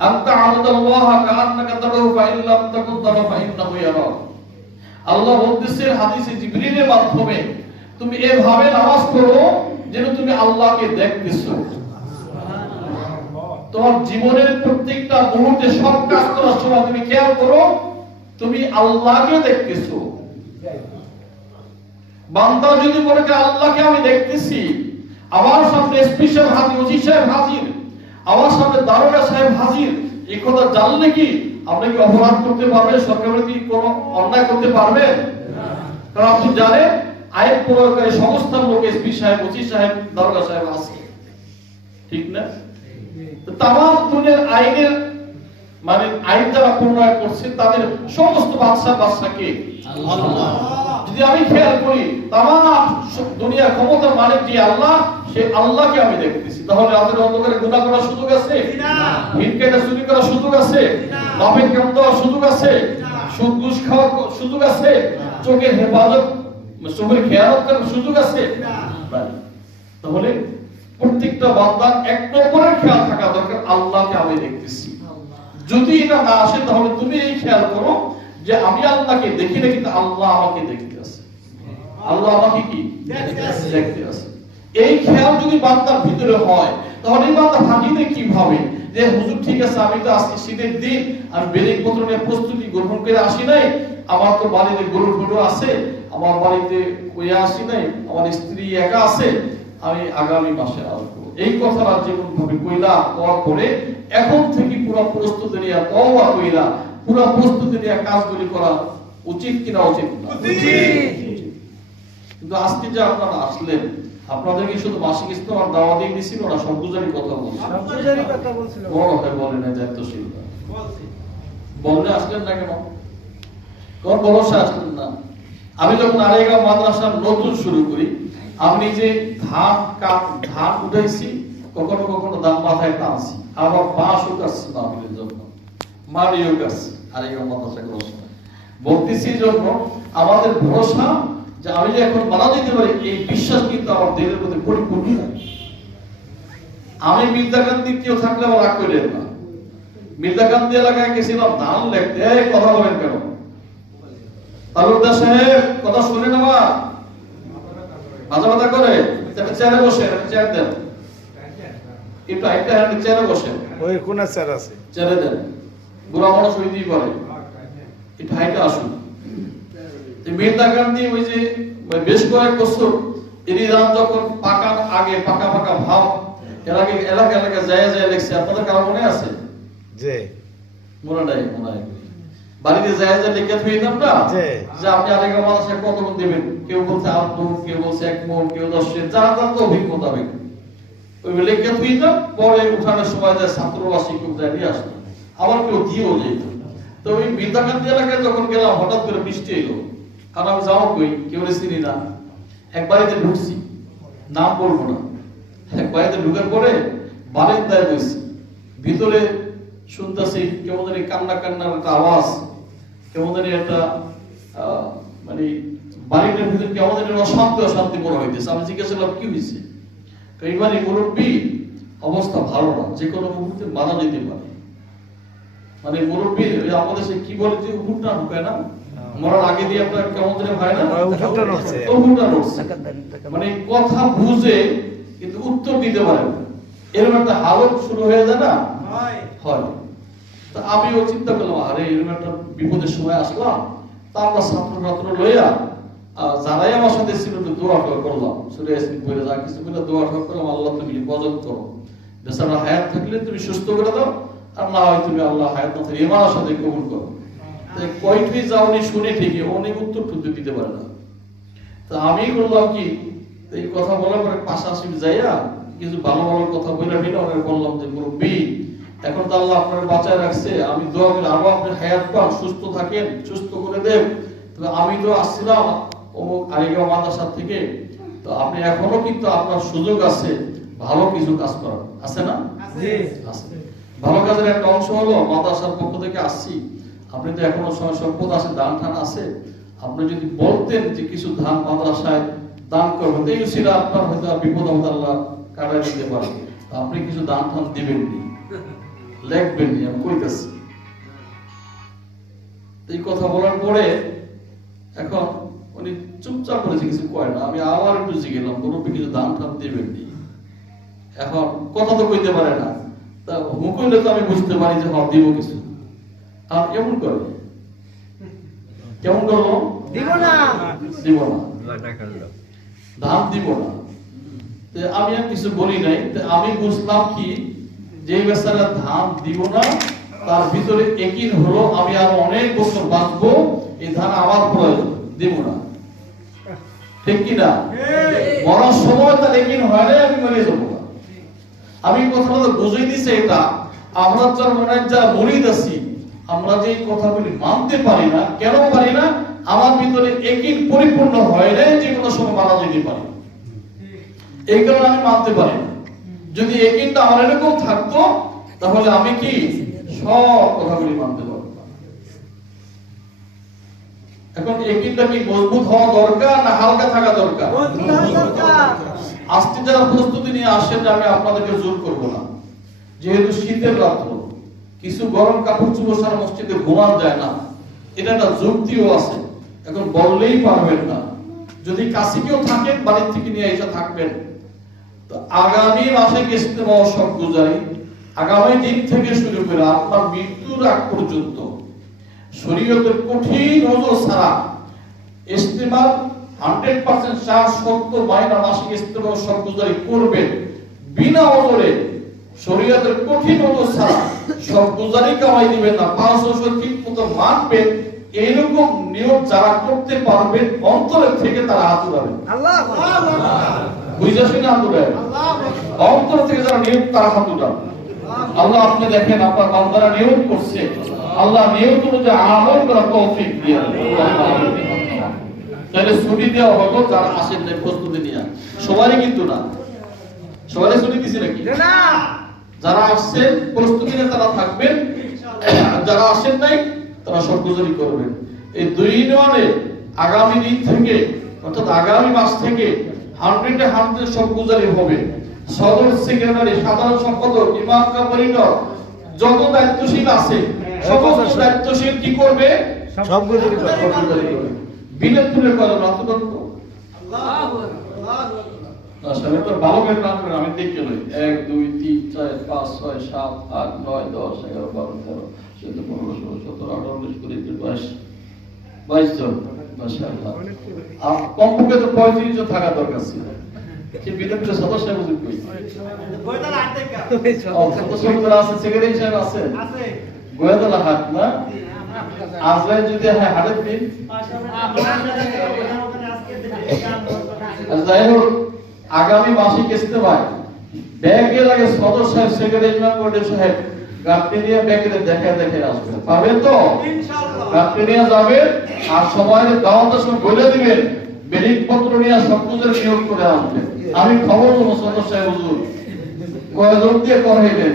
আনতা আবুদাল্লাহ কাআন্নাকা তারাহু ফাইন লাম তাকুন তারাহু ফাইন্নাহু ইয়ারাক। আল্লাহ বলতেছেন হাদিসে জিবরিলের মাধ্যমে, তুমি এভাবে নামাজ পড়ো যেন তুমি আল্লাহকে দেখতেছো। তোমার জীবনের প্রত্যেকটা মুহূর্তে সব কাজ করার সময় তুমি খেয়াল করো তুমি আল্লাহকে দেখতেছো। বান্দা যদি বলে যে আল্লাহকে আমি দেখতেছি, আমার সামনে স্পেশাল হাজির, ওসি সাহেব হাজির, আমার সামনে দারোগা সাহেব হাজির, এই কথা জানলে কি আপনি কি অপরাধ করতে পারবেন? সরকারের কি কোনো অন্যায় করতে পারবেন? কারণ আপনি জানেন আইন প্রয়োগকারী সংস্থার লোক এসপি সাহেব, ওসি সাহেব, দারোগা সাহেব আছে, ঠিক না? তাম দুনিয়ার আইনের মানে আইন যারা প্রণয়ন করছে তাদের সমস্ত বাদশাকে আল্লাহ। যদি আমি খেয়াল করি তাম দুনিয়ার ক্ষমতার মালিক যে আল্লাহ, সেই আল্লাহকে আমি দেখতেছি, তাহলে আমাদের অন্ধকারে গুনাহ করার সুযোগ আছে না? ভিনকেটা চুরি করার সুযোগ আছে? বাপের কাম দেওয়ার সুযোগ আছে? সুদ ঘুষ খাওয়ার সুযোগ আছে? চোখের হেফাজত, চোখের খেয়ালত করার সুযোগ আছে? তাহলে প্রত্যেকটা বান্দার এক নম্বরের খেয়াল থাকা দরকার, আল্লাহকে আমি দেখতেছি। যদি এটা না আসে তাহলে তুমি এই খেয়াল করো যে আমি আল্লাহকে দেখি না, কিন্তু আল্লাহ আমাকে দেখতে আছে, আল্লাহ আমাকে কি দেখতে আছে। এই খেয়াল যদি বান্দার ভিতরে হয় তাহলে এই বান্দা ভাঙিবে কিভাবে যে হুজুর ঠিক আছে, আমি তো আজকে শীতের দিন, আমি বেলিং পত্র নিয়ে প্রস্তুতি গ্রহণ করে আসি নাই, আমার তো বাড়িতে গরুর গরু আছে, আমার বাড়িতে কইয়া আসি নাই, আমার স্ত্রী একা আছে, আমি আগামী মাসে আসবো। এই কথাটা যেমন ভাবে কইলা, করার পরে এখন থেকে পুরো প্রস্তুতি নিয়ে তওবা কইলা পুরো প্রস্তুতি নিয়ে কাজগুলি করা উচিত কিনা? উচিত না? কিন্তু আজকে যে আপনারা আসলেন, আপনাদেরকে শুধু মাসিক ইস্তেমার দাওয়া দিয়ে দিছিল না, সবগুজারি কথা বলছিল। বড় হয়ে বলে না দায়িত্বশীল বললে আসলেন না কেন? কোন ভরসা আসলেন না? আমি যখন আরেগাঁও মাদ্রাসা নতুন শুরু করি, আমি যে ধান উঠাইছি, কখনো কখনো ধান মাথায় টানছি, আবার বাঁশও কাটছি মাহফিলের জন্য, মারিও কাটছি আরেগাঁও মাদ্রাসা বলতেছি জন্য আমাদের ভরসা যে আমি যে এখন মারা যেতে পারি, এই বিশ্বাস কিন্তু আমার দেহের মধ্যে পরিপূর্ণ না। আমি মির্জাকান্দি কেউ থাকলে আমার রাগ করে না। মির্জাকান্দি এলাকায় গেছিলাম ধান লেখতে, কথা বলেন কেন? তালুকদার সাহেব কথা শুনে না, মাঝে মাঝে করে চেয়ারে বসে, চেয়ার দেন একটু, একটা চেয়ারে বসে, ওই কোন চেয়ার আছে, চেয়ারে দেন, বুড়া মানুষ ওই দিয়ে করে, একটু হাইটা আসুন। মির্জা গান্ধী ওই যে বেশ কয়েক বছর এরই ধান যখন পাকার আগে পাকা পাকা ভাব, এর আগে এলাকা এলাকা যায় যায় লেখছে, আপনাদের কারো মনে আছে? যে মনে নাই, মনে হয় বাড়িতে যায় যায় লিখে থুইতাম না যে আপনি আরেকটা মাদ্রাসায় কত মন দেবেন, কেউ বলছে 8 মন, কেউ বলছে 1 মন, কেউ 10 মন, যার যার তো অভিজ্ঞতা হবে ওই লিখে থুইতাম। পরে উঠানোর সময় যায় ছাত্র বা শিক্ষক যায় নিয়ে আসতো, আবার কেউ দিয়েও যেত। তো ওই মির্জাকান্দি এলাকায় যখন গেলাম, হঠাৎ করে বৃষ্টি এলো, কারণ আমি যাবো কই, কেউ চিনি না। এক বাড়িতে ঢুকছি, নাম বলবো না, এক বাড়িতে ঢুকার পরে বারান্দায় বসছি, ভিতরে শুনতেছি কেমন জানি কান্না কান্নার একটা আওয়াজ, কেমন জানি একটা মানে বাড়িটার ভিতরে কেমন জানি অশান্তি অশান্তি মনে হইতেছে। আমি জিজ্ঞাসা করলাম কি হয়েছে? এইবারই মুরব্বী অবস্থা ভালো না, যে কোনো মুহূর্তে মারা যেতে পারে। মানে মুরব্বী আমাদের সে কি বলে যে উঠটা ঢুকায় না, মরার আগে দিয়ে আপনার কেমন জানি হয় না, উঠটা নড়ছে, মানে কথা বুঝে কিন্তু উত্তর দিতে পারে না, এরকম একটা হালত শুরু হয়ে যায় না, হয়। তা আমিও চিন্তা করলাম, আরে এরকম একটা বিপদের সময় আসলাম, তা আমরা ছাত্র লইয়া যারাই আমার সাথে ছিল একটু দোয়া করলাম, সুরে ইয়াসিন পড়ে যা কিছু বলে দোয়া করলাম, আল্লাহ তুমি হেফাজত করো, বেচারা হায়াত থাকলে তুমি সুস্থ করে দাও, আর না হয় তুমি আল্লাহ হায়াত না থাকলে ইমানের সাথে কবুল করো। তাই কয়টি যাওনি শুনে ঠিকই অনেক উত্তর টুত্তর দিতে পারে না। তা আমি করলাম কি, এই কথা বলার পরে পাশাপাশি যাইয়া কিছু ভালো ভালো কথা বলে নিলে ওনাকে বললাম যে মুরব্বী, এখন তো আল্লাহ আপনার বাঁচায় রাখছে, আমি দোয়া করি আরো আপনি হায়াত পান, সুস্থ থাকেন, সুস্থ করে দেন। তবে আমি তো আসছিলাম অমুক আরেগাঁও মাদ্রাসা থেকে, তো আপনি এখনো কিন্তু আপনার সুযোগ আছে ভালো কিছু কাজ করার, আছে না? আছে। ভালো কাজের একটা অংশ হলো মাদ্রাসার পক্ষ থেকে আসছি, আপনি তো এখনো সময় সম্পদ আছে, দান ঠান আছে, আপনি যদি বলতেন যে কিছু ধান মাদ্রাসায় দান করবেন, এই ছিল আপনার হয়তো বিপদ আল্লাহ কাটাই দিতে পারেন, আপনি কিছু দান ঠান দিবেন নি, লেখবেন নি, আমি কইতেছি। এই কথা বলার পরে এখন উনি চুপচাপ করেছে, কিছু কয় না। আমি আবার একটু জিগেলাম, মুরব্বী কিছু দান ঠান দিবেন নি, এখন কথা তো কইতে পারে না, তা হুকুমে তো আমি বুঝতে পারি যে হ্যাঁ দিব কিছু, আর এমন করে কেমন করলো, দিব না ধান দিব না। আমি আর কিছু বলি নাই, আমি বুঝলাম কি যে বেচারা ধান দিব না, তার ভিতরে একই হলো আমি আর অনেক বছর বাঁচবো, এই ধান আমার প্রয়োজন, দিব না। ঠিক কিনা? মরার সময় তার একই হয় না, আমি মরে যাবো না। আমি কথাটা বুঝিয়ে দিছি, এটা আমরা যার মনে যারা মরিদ আছি, আমরা যে কথাগুলি মানতে পারি না, কেন পারি না? আমার ভিতরে একই পরিপূর্ণ হয় না, যে কোনো সময় মারা যেতে পারে, এই কারণে আমি মানতে পারি না। যদি একইটা আমার এরকম থাকতো, তাহলে আমি কি সব কথাগুলি মানতে পারবো। এখন একইটা কি মজবুত হওয়া দরকার না হালকা থাকা দরকার? আজকে যারা প্রস্তুতি নিয়ে আসেন, আমি আপনাদেরকে জোর করব না, যেহেতু শীতের রাত্র, কিছু গরম কাপড় চোপড় ছাড়া মসজিদে ঘুমান যায় না, এটা একটা যুক্তিও আছে। এখন বললেই পারবেন না, যদি কাছে কেউ থাকেন বাড়ির থেকে নিয়ে এসে থাকবেন। তো আগামী মাসে ইজতেমা সব গুজারি, আগামী দিন থেকে শুরু করে আপনার মৃত্যুর আগ পর্যন্ত শরীয়তের কঠিন ওজর ছাড়া ইস্তেমার 100% চার সত্য মাইনা মাসিক ইস্তেমা সব গুজারি করবেন বিনা ওজরে, শরীয়তের কঠিন ওজর ছাড়া সব গুজারি কামাই দিবেন না, 5 বছর ঠিক মতো মানবেন, এইরকম নিয়ম যারা করতে পারবেন অন্তরের থেকে তারা হাত উঠাবেন। বুঝেছেন না? হাত উঠাবেন অন্তর থেকে যারা নিয়ম তারা হাত উঠাবেন। আল্লাহ আপনি দেখেন আপনার বান্দারা নিয়ম করছে, আল্লাহ নিয়ম অনুযায়ী আমল করা তৌফিক দিয়ে তাহলে ছুটি দেওয়া হতো যারা আসেন নাই প্রস্তুতি নিয়ে, সবারই কিন্তু না, সবারই ছুটি দিছি নাকি? যারা আসছেন প্রস্তুতি নিয়ে তারা থাকবেন, যারা আসেন নাই তারা সব গুজারি করবেন। এই 2 ইউনিয়নে আগামী দিন থেকে অর্থাৎ আগামী মাস থেকে 100% সব গুজারি হবে। সদর সেক্রেটারি, সাধারণ সম্পাদক, ইমাম কামরিনর যত দায়িত্বশীল আছে সমস্ত দায়িত্বশীল কি করবে? সব গুজারি করবে। সব গুজারি করবে। বিলেপুরের কদম রাতদন্ত আসলে তো ভালো করে নাম করে আমি দেখতে লই 1 2 3 4 5 6 7 8 9 10 11 12 13 14 15 16 17 18 19 20 22 জন মাশাআল্লাহ। আর কমপক্ষে তো 35 জন থাকা দরকার ছিল। কি বিলেপুরের সদস্য বুঝুন কই? গোয়েদালা হাট থেকে সদস্য আছে, সেক্রেটারি সাহেব আছে গোয়েদালা হাট না? আজকে যদি হাটের দিন যাই হোক আগামী মাসিক ইস্তেমায় ব্যাংকের আগে সদস্য সাহেব, সেক্রেটারি বোর্ডের সাহেব গাড়ি নিয়ে ব্যাংকে দেখে আসবে, পাবেন তো? ইনশাআল্লাহ গাড়ি নিয়ে যাবেন আর সময়ের দাওয়াতের সময় বলে দিবেন, বেরিক পত্র নিয়ে সবকিছুর নিয়োগ করে আসবে। আমি খবর দেবো সদস্য সাহেব হুজুর কয়জন দিয়ে করাইলেন